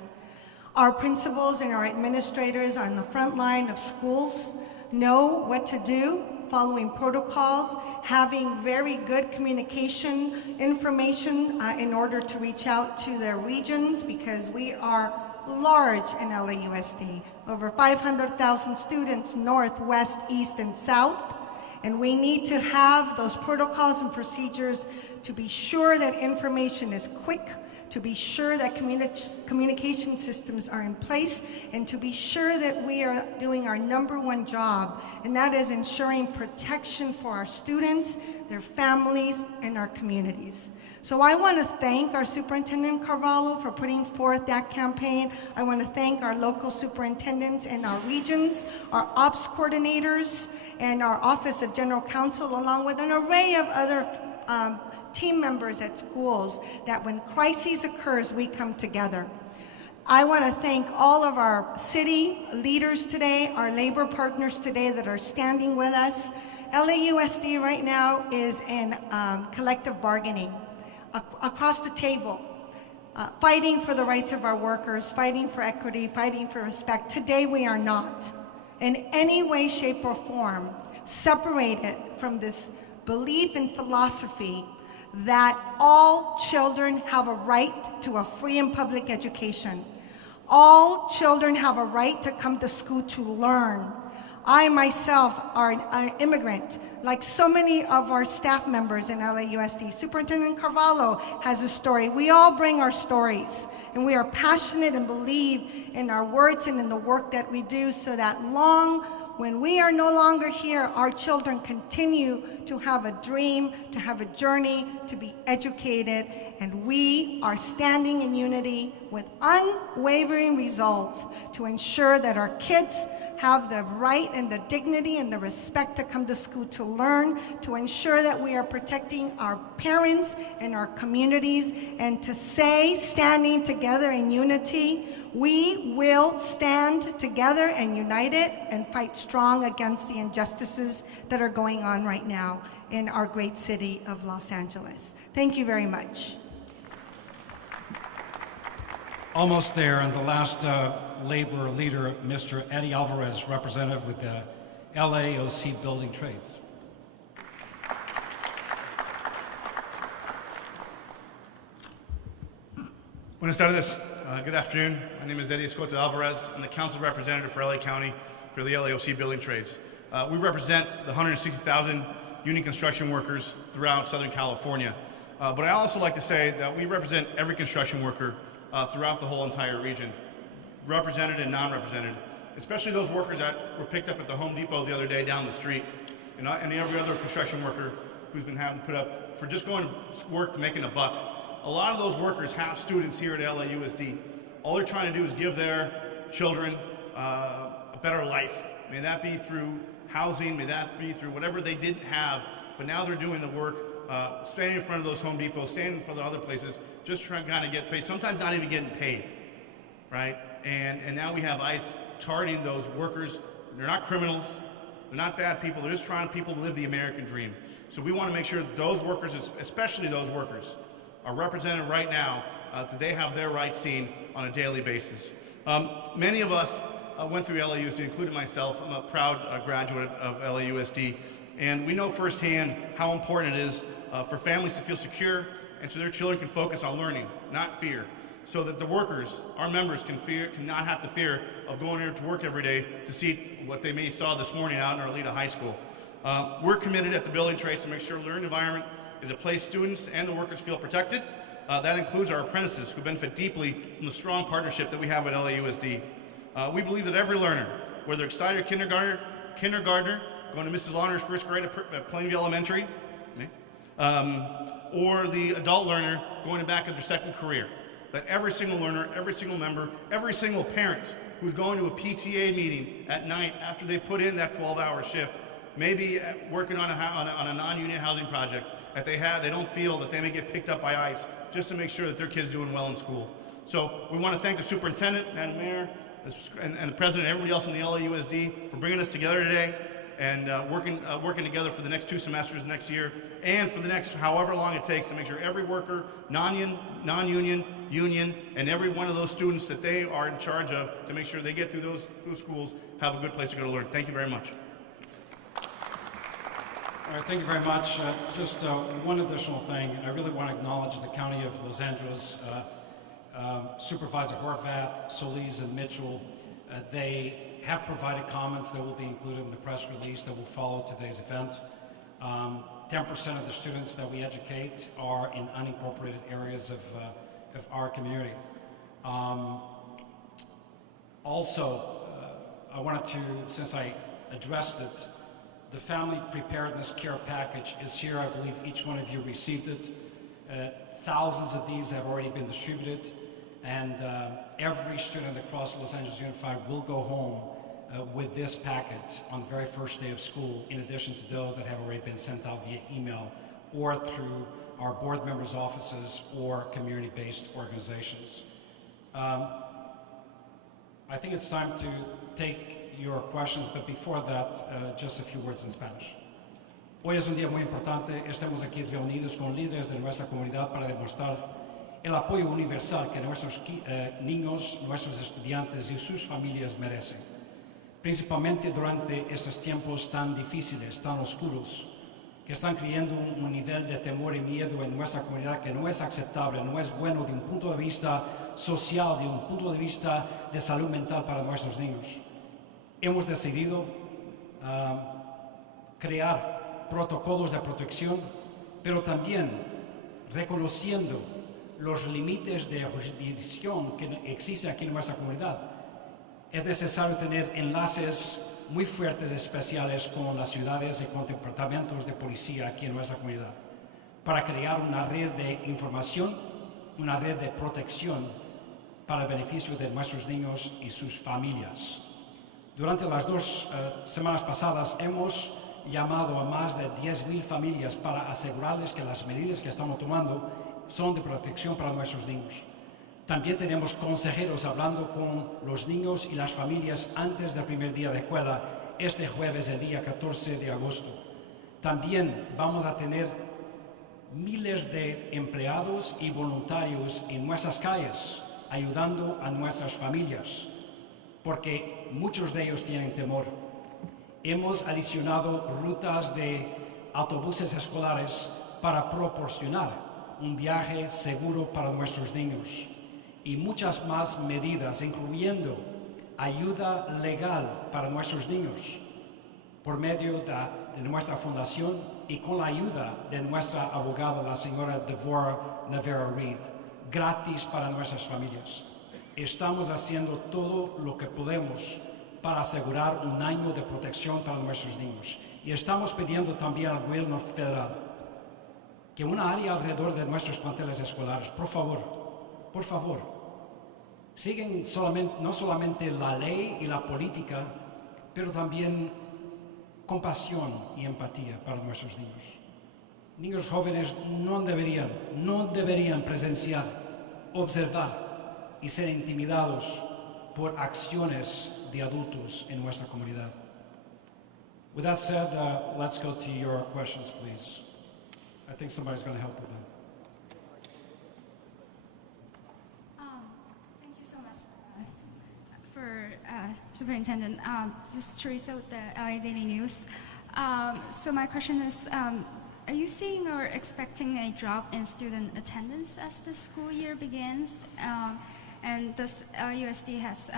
Our principals and our administrators on the front line of schools know what to do, following protocols, having very good communication information in order to reach out to their regions, because we are large in LAUSD, over 500,000 students north, west, east, and south. And we need to have those protocols and procedures to be sure that information is quick to be sure that communication systems are in place, and to be sure that we are doing our #1 job, and that is ensuring protection for our students, their families, and our communities. So I want to thank our Superintendent Carvalho for putting forth that campaign. I want to thank our local superintendents and our regions, our ops coordinators, and our Office of General Counsel, along with an array of other team members at schools, that when crises occurs, we come together. I want to thank all of our city leaders today, our labor partners today that are standing with us. LAUSD right now is in collective bargaining across the table, fighting for the rights of our workers, fighting for equity, fighting for respect. Today we are not, in any way, shape, or form, separated from this belief and philosophy that all children have a right to a free and public education. All children have a right to come to school to learn. I myself are an immigrant, like so many of our staff members in LAUSD. Superintendent Carvalho has a story. We all bring our stories, and we are passionate and believe in our words and in the work that we do, so that when we are no longer here, our children continue to have a dream, to have a journey, to be educated, and we are standing in unity with unwavering resolve to ensure that our kids have the right and the dignity and the respect to come to school to learn, to ensure that we are protecting our parents and our communities, and to say, standing together in unity, we will stand together and united and fight strong against the injustices that are going on right now in our great city of Los Angeles. Thank you very much. Almost there, and the last labor leader, Mr. Eddie Alvarez, representative with the LAOC Building Trades. Buenas tardes. Good afternoon. My name is Eddie Escoto Alvarez. I'm the council representative for LA County for the LAOC Building Trades. We represent the 160,000 union construction workers throughout Southern California. But I also like to say that we represent every construction worker throughout the whole entire region, represented and non-represented, especially those workers that were picked up at the Home Depot the other day down the street, and every other construction worker who's been having to put up for just going to work to making a buck. A lot of those workers have students here at LAUSD. All they're trying to do is give their children a better life. May that be through housing, may that be through whatever they didn't have, but now they're doing the work, standing in front of those Home Depots, standing in front of other places, just trying to kind of get paid, sometimes not even getting paid, right? And now we have ICE charting those workers. They're not criminals, they're not bad people, they're just trying people to live the American dream. So we want to make sure that those workers, especially those workers, are represented right now, that they have their rights seen on a daily basis. Many of us went through LAUSD, including myself. I'm a proud graduate of LAUSD, and we know firsthand how important it is for families to feel secure and so their children can focus on learning, not fear, so that the workers, our members, can not have to fear of going there to work every day to see what they may saw this morning out in Arleta High School. We're committed at the Building Trades to make sure the learning environment is a place students and the workers feel protected. That includes our apprentices, who benefit deeply from the strong partnership that we have at LAUSD. We believe that every learner, whether excited kindergartner going to Mrs. Launer's first grade at Plainview Elementary, or the adult learner going back to their second career, that every single learner, every single member, every single parent who's going to a PTA meeting at night after they've put in that 12-hour shift, maybe working on a non-union housing project, that they don't feel that they may get picked up by ICE, just to make sure that their kid's doing well in school. So we want to thank the superintendent, Madam Mayor, and the president, and everybody else in the LAUSD for bringing us together today and working together for the next 2 semesters next year, and for the next however long it takes, to make sure every worker, non-union, union, and every one of those students that they are in charge of, to make sure they get through those schools, have a good place to go to learn. Thank you very much. All right, thank you very much. Just one additional thing. I really want to acknowledge the County of Los Angeles, Supervisor Horvath, Solis, and Mitchell. They have provided comments that will be included in the press release that will follow today's event. 10% of the students that we educate are in unincorporated areas of of our community. I wanted to, since I addressed it, the Family Preparedness Care Package is here. I believe each one of you received it. Thousands of these have already been distributed, and every student across Los Angeles Unified will go home with this packet on the very first day of school, in addition to those that have already been sent out via email or through our board members' offices or community-based organizations. I think it's time to take your questions, but before that, just a few words in Spanish. Hoy es un día muy importante. Estamos aquí reunidos con líderes de nuestra comunidad para demostrar el apoyo universal que nuestros niños, nuestros estudiantes y sus familias merecen, principalmente durante estos tiempos tan difíciles, tan oscuros, que están creando un nivel de temor y miedo en nuestra comunidad que no es aceptable, no es bueno de un punto de vista social, de un punto de vista de salud mental para nuestros niños. Hemos decidido crear protocolos de protección, pero también reconociendo los límites de jurisdicción que existen aquí en nuestra comunidad. Es necesario tener enlaces muy fuertes especiales con las ciudades y con departamentos de policía aquí en nuestra comunidad para crear una red de información, una red de protección para el beneficio de nuestros niños y sus familias. Durante las 2 semanas pasadas hemos llamado a más de 10,000 familias para asegurarles que las medidas que estamos tomando son de protección para nuestros niños. También tenemos consejeros hablando con los niños y las familias antes del primer día de escuela, este jueves, el día 14 de agosto. También vamos a tener miles de empleados y voluntarios en nuestras calles, ayudando a nuestras familias, porque muchos de ellos tienen temor. Hemos adicionado rutas de autobuses escolares para proporcionar un viaje seguro para nuestros niños y muchas más medidas, incluyendo ayuda legal para nuestros niños por medio de nuestra fundación y con la ayuda de nuestra abogada, la señora Devorah Navarro Reed, gratis para nuestras familias. Estamos haciendo todo lo que podemos para asegurar un año de protección para nuestros niños. Y estamos pidiendo también al gobierno federal que una área alrededor de nuestros planteles escolares, por favor, siguen no solamente la ley y la política, pero también compasión y empatía para nuestros niños. Niños jóvenes no deberían presenciar, observar y ser intimidados por acciones de adultos en nuestra comunidad. With that said, let's go to your questions, please. I think somebody's going to help with them. Thank you so much for Superintendent. This is Teresa with the LA Daily News. So my question is, are you seeing or expecting a drop in student attendance as the school year begins? And does LAUSD has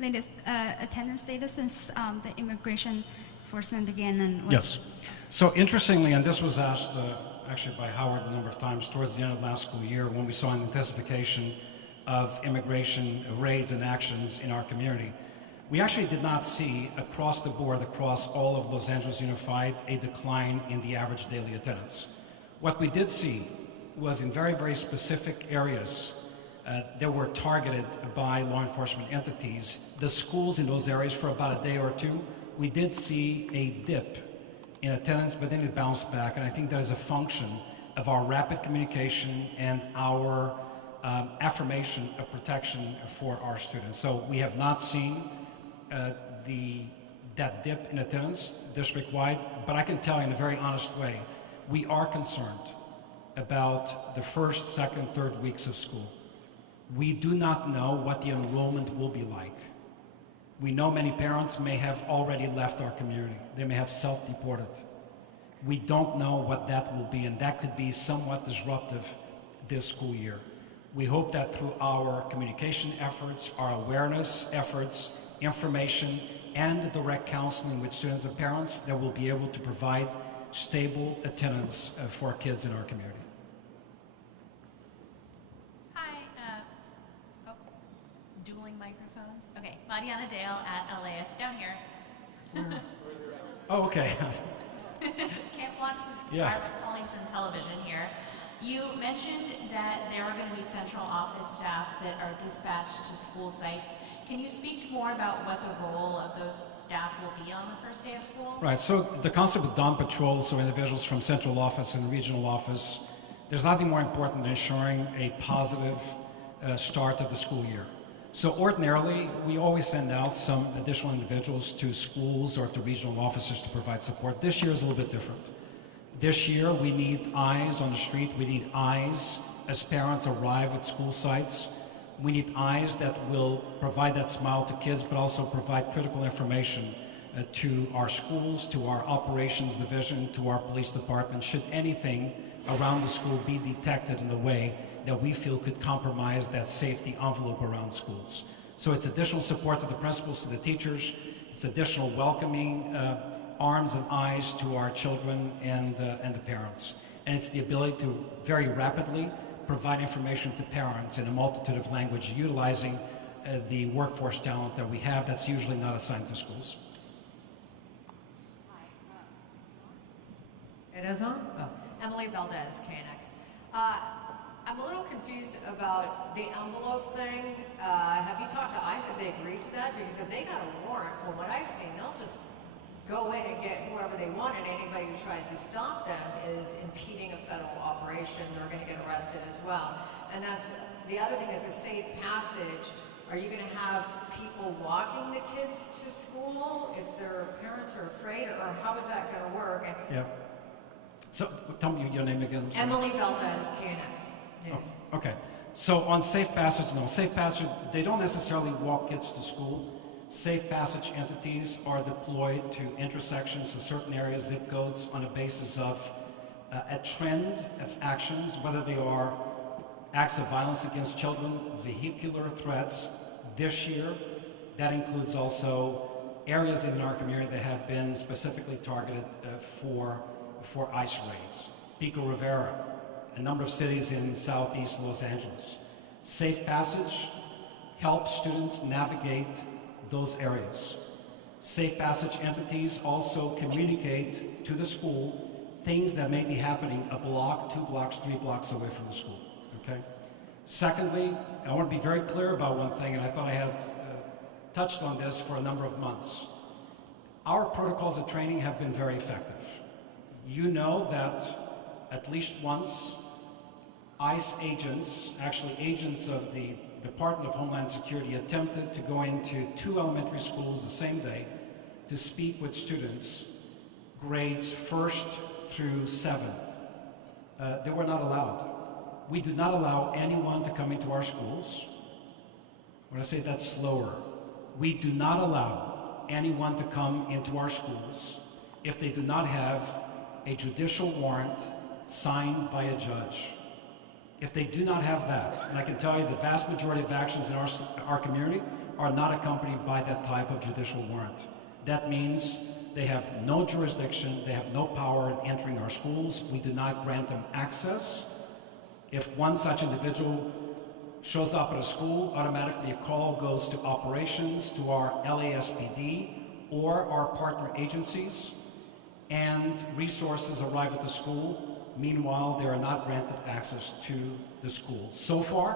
latest attendance data since the immigration enforcement began? And was Yes. So interestingly, and this was asked actually by Howard a number of times towards the end of last school year when we saw an intensification of immigration raids and actions in our community, we actually did not see across the board, across all of Los Angeles Unified, a decline in the average daily attendance. What we did see was in very, very specific areas that were targeted by law enforcement entities, the schools in those areas for about a day or two, we did see a dip in attendance, but then it bounced back, and I think that is a function of our rapid communication and our affirmation of protection for our students. So we have not seen that dip in attendance district-wide, but I can tell you in a very honest way, we are concerned about the first, second, third weeks of school. We do not know what the enrollment will be like. We know many parents may have already left our community. They may have self-deported. We don't know what that will be, and that could be somewhat disruptive this school year. We hope that through our communication efforts, our awareness efforts, information, and the direct counseling with students and parents, that we'll be able to provide stable attendance for kids in our community. Mariana Dale at LAS, down here. Oh, okay. Can't block the Harvard Collings and television here. You mentioned that there are going to be central office staff that are dispatched to school sites. Can you speak more about what the role of those staff will be on the first day of school? Right, so the concept of dawn patrol, so individuals from central office and regional office, there's nothing more important than ensuring a positive start of the school year. So ordinarily, we always send out some additional individuals to schools or to regional offices to provide support. This year is a little bit different. This year, we need eyes on the street. We need eyes as parents arrive at school sites. We need eyes that will provide that smile to kids, but also provide critical information to our schools, to our operations division, to our police department, should anything around the school be detected in a way that we feel could compromise that safety envelope around schools. So it's additional support to the principals, to the teachers. It's additional welcoming arms and eyes to our children and the parents. And it's the ability to very rapidly provide information to parents in a multitude of languages, utilizing the workforce talent that we have that's usually not assigned to schools. It is on? Oh. Emily Valdez, KNX. I'm a little confused about the envelope thing. Have you talked to ICE if they agreed to that? Because if they got a warrant, from what I've seen, they'll just go in and get whoever they want, and anybody who tries to stop them is impeding a federal operation. They're going to get arrested as well. And that's the other thing is a safe passage. Are you going to have people walking the kids to school if their parents are afraid, or how is that going to work? Yeah. So tell me your name again. Emily Valdez, KNX News. Oh, okay. So on safe passage, no. Safe passage, they don't necessarily walk kids to school. Safe passage entities are deployed to intersections of certain areas, zip codes, on the basis of a trend of actions, whether they are acts of violence against children, vehicular threats. This year, that includes also areas in our community that have been specifically targeted for ICE raids. Pico Rivera, a number of cities in southeast Los Angeles. Safe passage helps students navigate those areas. Safe passage entities also communicate to the school things that may be happening a block, 2 blocks, 3 blocks away from the school, okay? Secondly, I want to be very clear about one thing, and I thought I had touched on this for a number of months. Our protocols of training have been very effective. You know that at least once, ICE agents, actually agents of the Department of Homeland Security, attempted to go into 2 elementary schools the same day to speak with students, grades 1st through 7th. They were not allowed. We do not allow anyone to come into our schools. When I say that slower, we do not allow anyone to come into our schools if they do not have a judicial warrant signed by a judge. If they do not have that, and I can tell you the vast majority of actions in our community are not accompanied by that type of judicial warrant. That means they have no jurisdiction, they have no power in entering our schools. We do not grant them access. If one such individual shows up at a school, automatically a call goes to operations, to our LASPD or our partner agencies, and resources arrive at the school. Meanwhile, they are not granted access to the school. So far,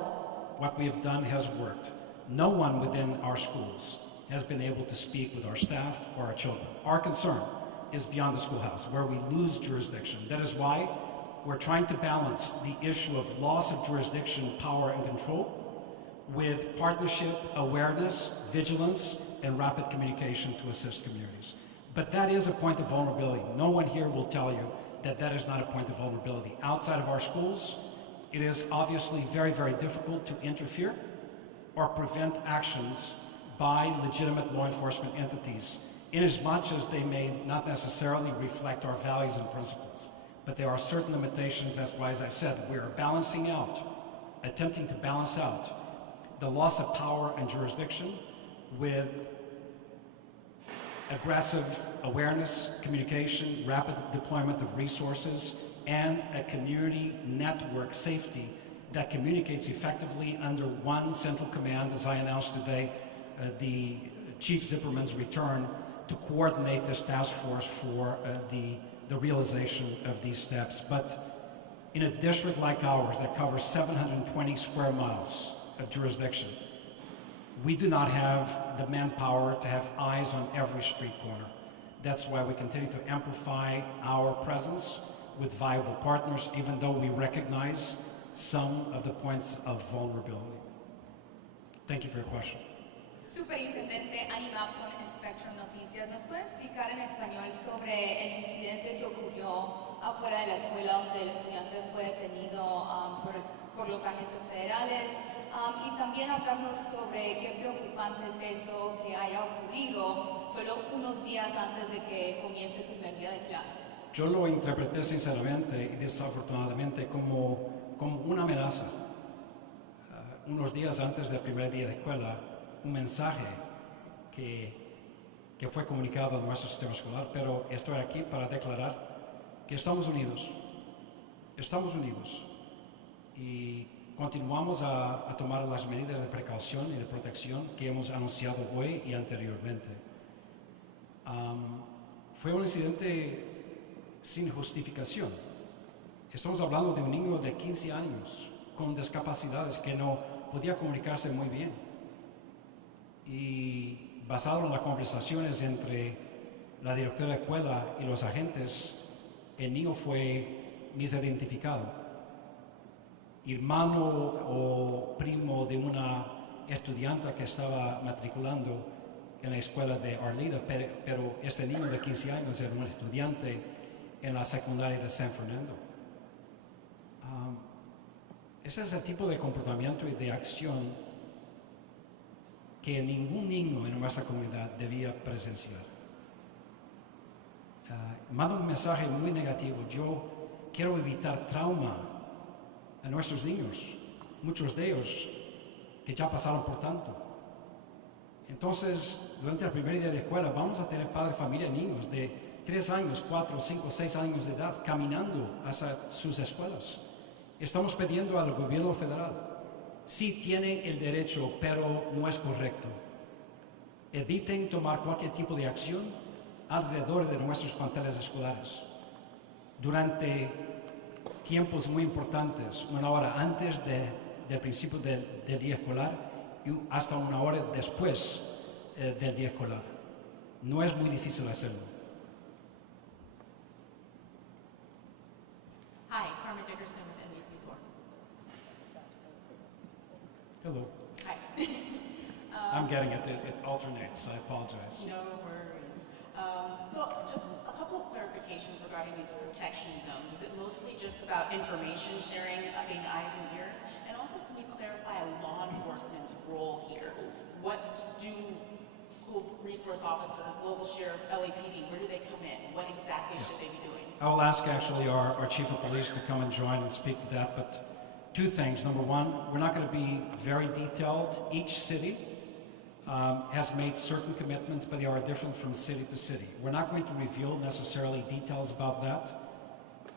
what we have done has worked. No one within our schools has been able to speak with our staff or our children. Our concern is beyond the schoolhouse, where we lose jurisdiction. That is why we're trying to balance the issue of loss of jurisdiction, power, and control with partnership, awareness, vigilance, and rapid communication to assist communities. But that is a point of vulnerability. No one here will tell you that that is not a point of vulnerability. Outside of our schools, it is obviously very, very difficult to interfere or prevent actions by legitimate law enforcement entities, inasmuch as they may not necessarily reflect our values and principles. But there are certain limitations. That's why, as I said, we're balancing out, attempting to balance out the loss of power and jurisdiction with aggressive awareness, communication, rapid deployment of resources, and a community network safety that communicates effectively under one central command, as I announced today, the Chief Zipperman's return to coordinate this task force for the realization of these steps. But in a district like ours that covers 720 square miles of jurisdiction, we do not have the manpower to have eyes on every street corner. That's why we continue to amplify our presence with viable partners, even though we recognize some of the points of vulnerability. Thank you for your question. Superintendente Anima con Spectrum Noticias, ¿nos puede explicar en español sobre el incidente que ocurrió afuera de la escuela donde el estudiante fue detenido por los agentes federales? Y también hablarnos sobre qué preocupante es eso que haya ocurrido solo unos días antes de que comience el primer día de clases. Yo lo interpreté sinceramente y desafortunadamente como una amenaza. Unos días antes del primer día de escuela, un mensaje que fue comunicado a nuestro sistema escolar, pero estoy aquí para declarar que estamos unidos y continuamos a tomar las medidas de precaución y de protección que hemos anunciado hoy y anteriormente. Fue un incidente sin justificación. Estamos hablando de un niño de 15 años con discapacidades que no podía comunicarse muy bien. Y basado en las conversaciones entre la directora de escuela y los agentes, el niño fue misidentificado. Hermano o primo de una estudiante que estaba matriculando en la escuela de Arleta, pero este niño de 15 años era un estudiante en la secundaria de San Fernando. Ese es el tipo de comportamiento y de acción que ningún niño en nuestra comunidad debía presenciar. Manda un mensaje muy negativo. Yo quiero evitar trauma a nuestros niños, muchos de ellos que ya pasaron por tanto. Entonces, durante el primer día de escuela vamos a tener padres, familia, niños de 3 años, 4, 5, 6 años de edad caminando hacia sus escuelas. Estamos pidiendo al gobierno federal, sí tienen el derecho, pero no es correcto. Eviten tomar cualquier tipo de acción alrededor de nuestros planteles escolares. Durante tiempos muy importantes, una hora antes del principio del día escolar y hasta una hora después del día escolar. No es muy difícil hacerlo. Hi, Carmen Dickerson with NBC4. Hello. Hi. I'm getting it. It alternates. I apologize. No worries. So just a couple of clarifications regarding these protection zones. Is it mostly just about information sharing, being eyes and ears? And also, can we clarify law enforcement's role here? What do school resource officers, local sheriff, LAPD, where do they come in? What exactly should they be doing? I will ask actually our chief of police to come and join and speak to that, but 2 things. Number 1, we're not going to be very detailed. Each city has made certain commitments, but they are different from city to city. We're not going to reveal necessarily details about that,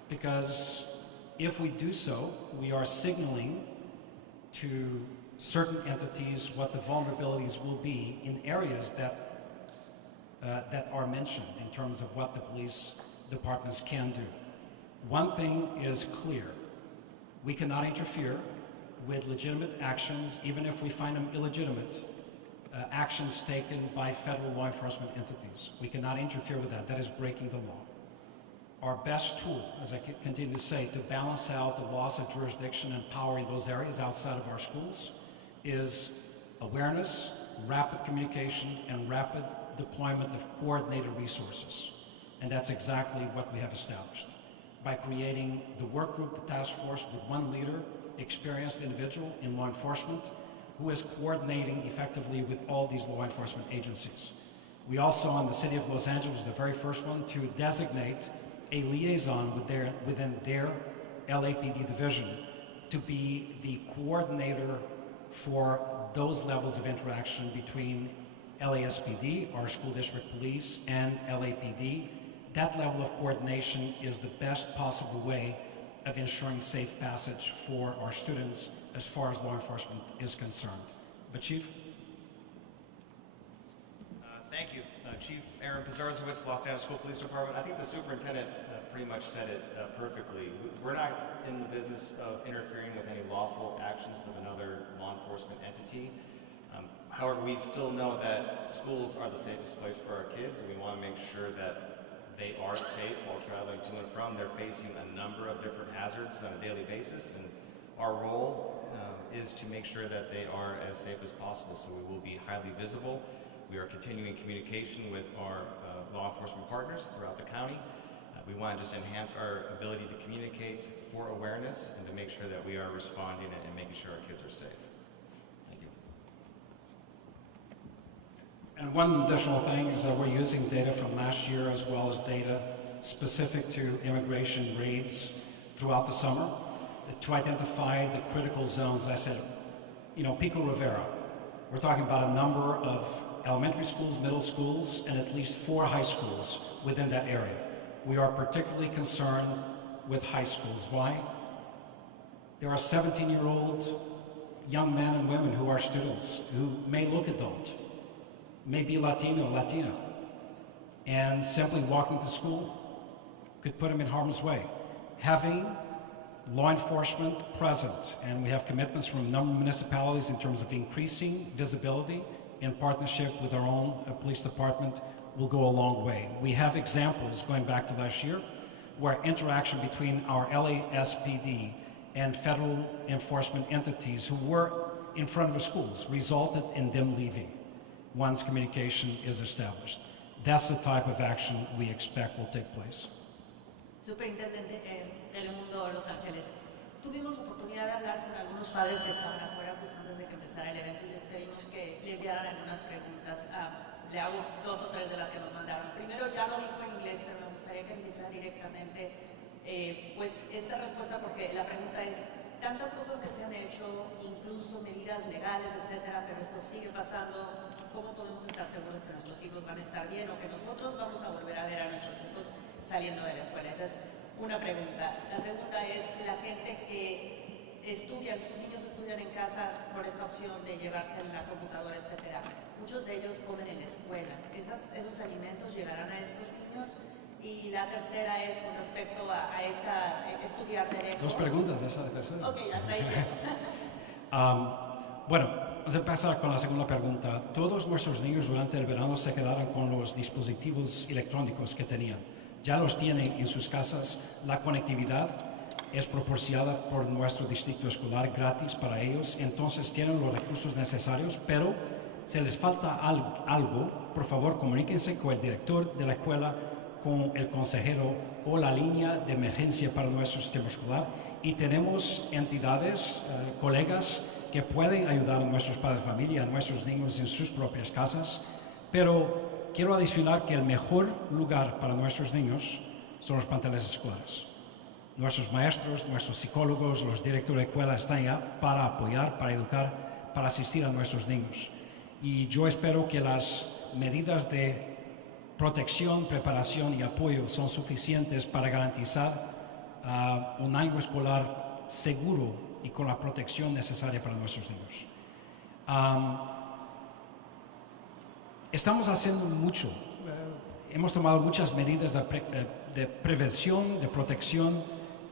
because if we do so, we are signaling to certain entities what the vulnerabilities will be in areas that are mentioned in terms of what the police departments can do. One thing is clear. We cannot interfere with legitimate actions, even if we find them illegitimate, actions taken by federal law enforcement entities. We cannot interfere with that. That is breaking the law. Our best tool, as I continue to say, to balance out the loss of jurisdiction and power in those areas outside of our schools is awareness, rapid communication, and rapid deployment of coordinated resources. And that's exactly what we have established by creating the work group, the task force, with one leader, experienced individual in law enforcement, who is coordinating effectively with all these law enforcement agencies. We also, in the city of Los Angeles, the very first one to designate a liaison within their LAPD division to be the coordinator for those levels of interaction between LASPD, our school district police, and LAPD. That level of coordination is the best possible way of ensuring safe passage for our students as far as law enforcement is concerned. But Chief? Thank you. Chief Aaron Pizarzowitz, Los Angeles School Police Department. I think the superintendent pretty much said it perfectly. We're not in the business of interfering with any lawful actions of another law enforcement entity. However, we still know that schools are the safest place for our kids, and we want to make sure that they are safe while traveling to and from. They're facing a number of different hazards on a daily basis, and our role is to make sure that they are as safe as possible. So we will be highly visible. We are continuing communication with our law enforcement partners throughout the county. We want to just enhance our ability to communicate for awareness and to make sure that we are responding and making sure our kids are safe. Thank you. And one additional thing is that we're using data from last year as well as data specific to immigration raids throughout the summer to identify the critical zones. I said, Pico Rivera. We're talking about a number of elementary schools, middle schools, and at least 4 high schools within that area. We are particularly concerned with high schools. Why? There are 17-year-old young men and women who are students, who may look adult, may be Latino, Latina, and simply walking to school could put them in harm's way. Having law enforcement present, and we have commitments from a number of municipalities in terms of increasing visibility in partnership with our own police department, will go a long way. We have examples going back to last year where interaction between our LASPD and federal enforcement entities who were in front of the schools resulted in them leaving once communication is established. That's the type of action we expect will take place. Superintendente, Telemundo Los Ángeles. Tuvimos oportunidad de hablar con algunos padres que estaban afuera justo antes de que empezara el evento y les pedimos que le enviaran algunas preguntas. Le hago 2 o 3 de las que nos mandaron. Primero, ya lo dijo en inglés, pero me gustaría que dijera directamente pues esta respuesta, porque la pregunta es: tantas cosas que se han hecho, incluso medidas legales, etcétera, pero esto sigue pasando. ¿Cómo podemos estar seguros que nuestros hijos van a estar bien o que nosotros vamos a volver a ver a nuestros hijos saliendo de la escuela? Esa es una pregunta. La segunda es la gente que estudian, sus niños estudian en casa por esta opción de llevarse la computadora, etcétera. Muchos de ellos comen en la escuela. ¿Esos alimentos llegarán a estos niños? Y la tercera es con respecto a esa estudiar derechos. 2 preguntas, esa es la tercera. Ok, hasta ahí. Bueno, vamos a empezar con la segunda pregunta. Todos nuestros niños durante el verano se quedaron con los dispositivos electrónicos que tenían. Ya los tienen en sus casas. La conectividad es proporcionada por nuestro distrito escolar gratis para ellos. Entonces tienen los recursos necesarios, pero si les falta algo, por favor comuníquense con el director de la escuela, con el consejero o la línea de emergencia para nuestro sistema escolar. Y tenemos entidades, colegas que pueden ayudar a nuestros padres de familia, a nuestros niños en sus propias casas. Pero quiero adicionar que el mejor lugar para nuestros niños son los planteles escolares. Nuestros maestros, nuestros psicólogos, los directores de escuela están ya para apoyar, para educar, para asistir a nuestros niños. Y yo espero que las medidas de protección, preparación y apoyo son suficientes para garantizar un año escolar seguro y con la protección necesaria para nuestros niños. Estamos haciendo mucho. Hemos tomado muchas medidas de prevención, de protección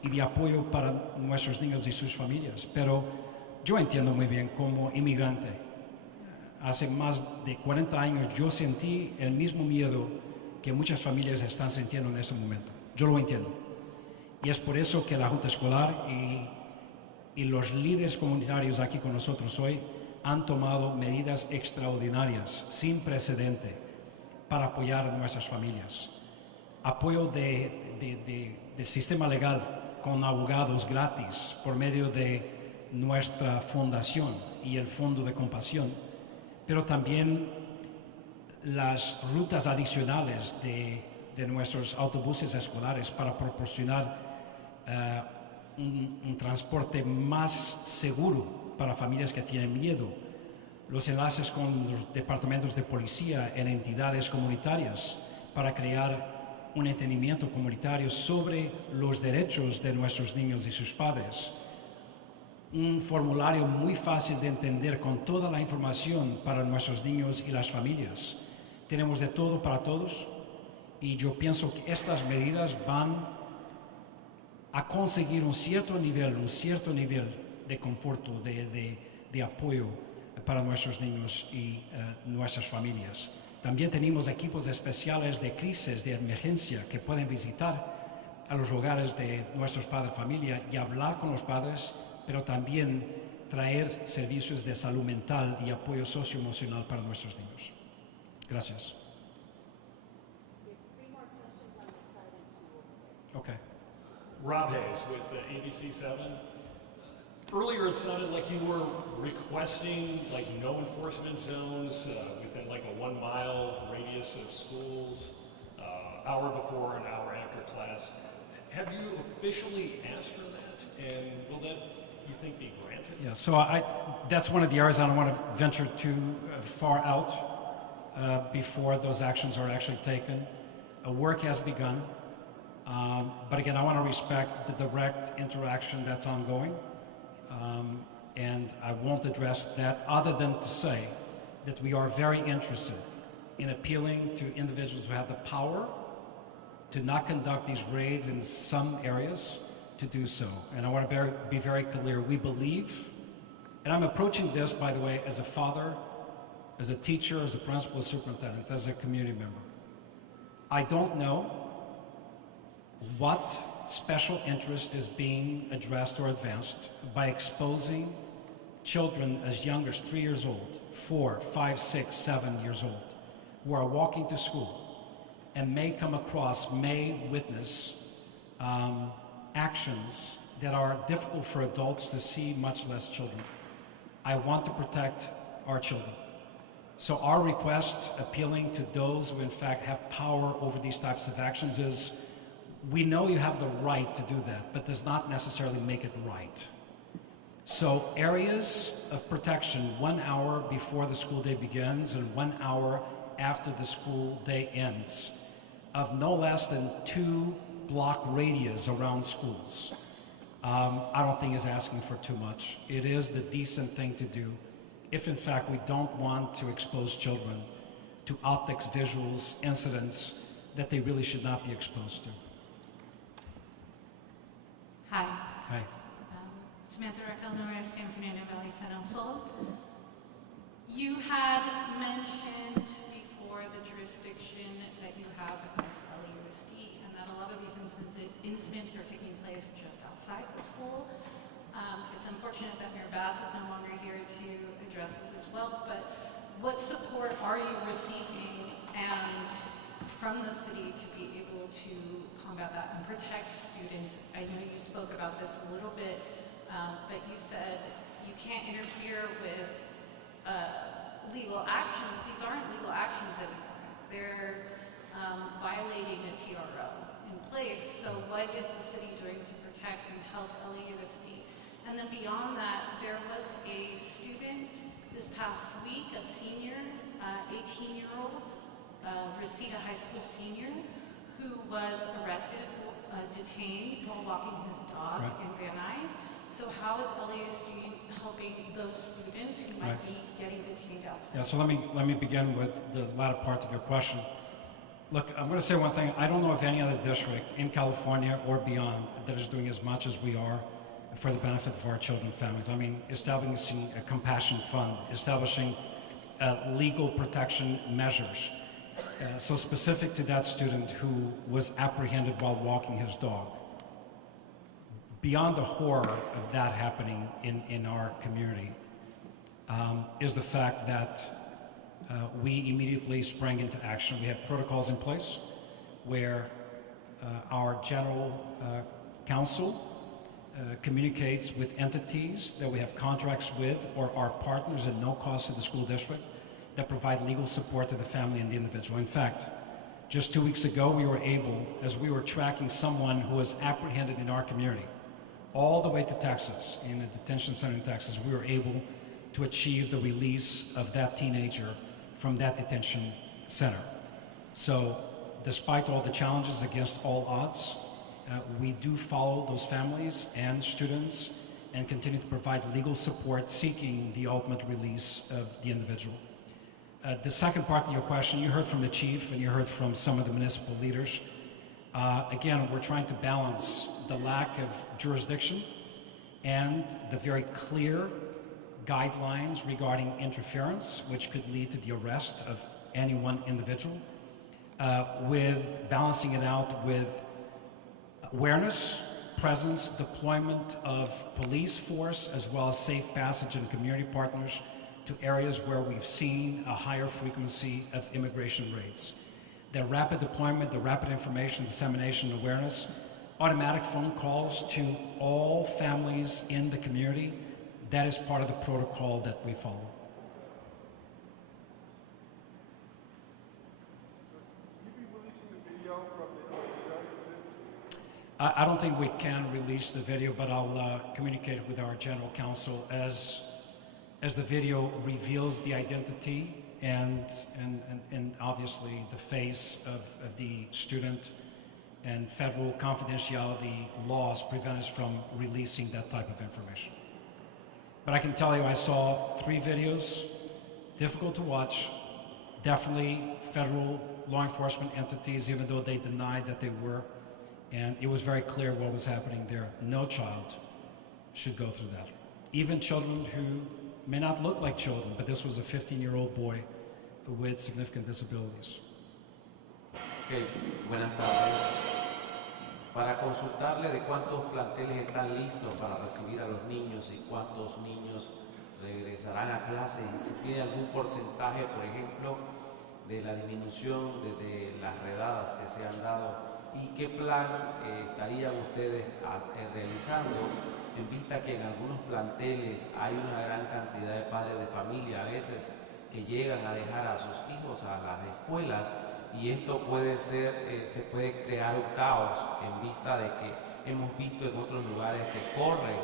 y de apoyo para nuestros niños y sus familias, pero yo entiendo muy bien como inmigrante. Hace más de 40 años yo sentí el mismo miedo que muchas familias están sintiendo en ese momento. Yo lo entiendo. Y es por eso que la Junta Escolar y los líderes comunitarios aquí con nosotros hoy han tomado medidas extraordinarias, sin precedente, para apoyar a nuestras familias. Apoyo del sistema legal con abogados gratis por medio de nuestra fundación y el Fondo de Compasión, pero también las rutas adicionales de nuestros autobuses escolares para proporcionar un transporte más seguro para familias que tienen miedo, los enlaces con los departamentos de policía en entidades comunitarias para crear un entendimiento comunitario sobre los derechos de nuestros niños y sus padres. Un formulario muy fácil de entender con toda la información para nuestros niños y las familias. tenemos de todo para todos y yo pienso que estas medidas van a conseguir un cierto nivel de conforto, de apoyo para nuestros niños y nuestras familias. También tenemos equipos especiales de crisis, de emergencia, que pueden visitar a los hogares de nuestros padres de familia y hablar con los padres, pero también traer servicios de salud mental y apoyo socioemocional para nuestros niños. Gracias. Okay. Rob Hayes with ABC7. Earlier, it sounded like you were requesting like no enforcement zones within like a 1 mile radius of schools, hour before and hour after class. Have you officially asked for that, and will that, you think, be granted? Yeah, so that's one of the areas I don't want to venture too far out before those actions are actually taken. Work has begun, but again, I want to respect the direct interaction that's ongoing. And I won't address that other than to say that we are very interested in appealing to individuals who have the power to not conduct these raids in some areas to do so. And I want to be very clear. We believe, and I'm approaching this, by the way, as a father, as a teacher, as a principal, superintendent, as a community member. I don't know what special interest is being addressed or advanced by exposing children as young as 3 years old, 4, 5, 6, 7 years old, who are walking to school and may witness actions that are difficult for adults to see, much less children. I want to protect our children. So our request, appealing to those who in fact have power over these types of actions, is we know you have the right to do that, but does not necessarily make it right. So areas of protection 1 hour before the school day begins and 1 hour after the school day ends, of no less than 2 block radius around schools, I don't think is asking for too much. It is the decent thing to do if in fact we don't want to expose children to optics, visuals, incidents that they really should not be exposed to. Hi. Hi. Samantha Raquel, San Fernando Valley San El Sol. You had mentioned before the jurisdiction that you have as LAUSD, and that a lot of these incidents are taking place just outside the school. It's unfortunate that Mayor Bass is no longer here to address this as well, but what support are you receiving and from the city to be able to combat that and protect students? I know you spoke about this a little bit, but you said you can't interfere with legal actions. These aren't legal actions anymore. They're violating a TRO in place. So what is the city doing to protect and help LAUSD? And then beyond that, there was a student this past week, a senior, 18-year-old, Reseda High School senior, who was arrested, detained while walking his dog in Van Nuys. So how is LAUSD helping those students who might be getting detained outside? Yeah, so let me begin with the latter part of your question. Look, I'm going to say one thing. I don't know of any other district in California or beyond that is doing as much as we are for the benefit of our children and families. I mean, establishing a compassion fund, establishing legal protection measures. So specific to that student who was apprehended while walking his dog. Beyond the horror of that happening in our community is the fact that we immediately sprang into action. We have protocols in place where our general counsel communicates with entities that we have contracts with or are partners at no cost to the school district that provide legal support to the family and the individual. In fact, just 2 weeks ago, we were able, as we were tracking someone who was apprehended in our community, all the way to Texas, in a detention center in Texas, we were able to achieve the release of that teenager from that detention center. So, despite all the challenges, against all odds, we do follow those families and students and continue to provide legal support seeking the ultimate release of the individual. The second part of your question, you heard from the chief and you heard from some of the municipal leaders. Again, we're trying to balance the lack of jurisdiction and the very clear guidelines regarding interference, which could lead to the arrest of any one individual, with balancing it out with awareness, presence, deployment of police force, as well as safe passage and community partners to areas where we've seen a higher frequency of immigration raids. The rapid deployment, the rapid information dissemination and awareness, automatic phone calls to all families in the community, that is part of the protocol that we follow. I don't think we can release the video, but I'll communicate with our general counsel as the video reveals the identity and obviously the face of the student, and federal confidentiality laws prevent us from releasing that type of information. But I can tell you I saw 3 videos, difficult to watch, definitely federal law enforcement entities, even though they denied that they were, and it was very clear what was happening there. No child should go through that. Even children who may not look like children, but this was a 15-year-old boy with significant disabilities. Okay, buenas tardes. Para consultarle de cuántos planteles están listos para recibir a los niños y cuántos niños regresarán a clase, y si tiene algún porcentaje, por ejemplo, de la disminución de las redadas que se han dado, y qué plan estarían ustedes realizando en vista que en algunos planteles hay una gran cantidad de padres de familia a veces que llegan a dejar a sus hijos a las escuelas, y esto puede ser, se puede crear un caos en vista de que hemos visto en otros lugares que corren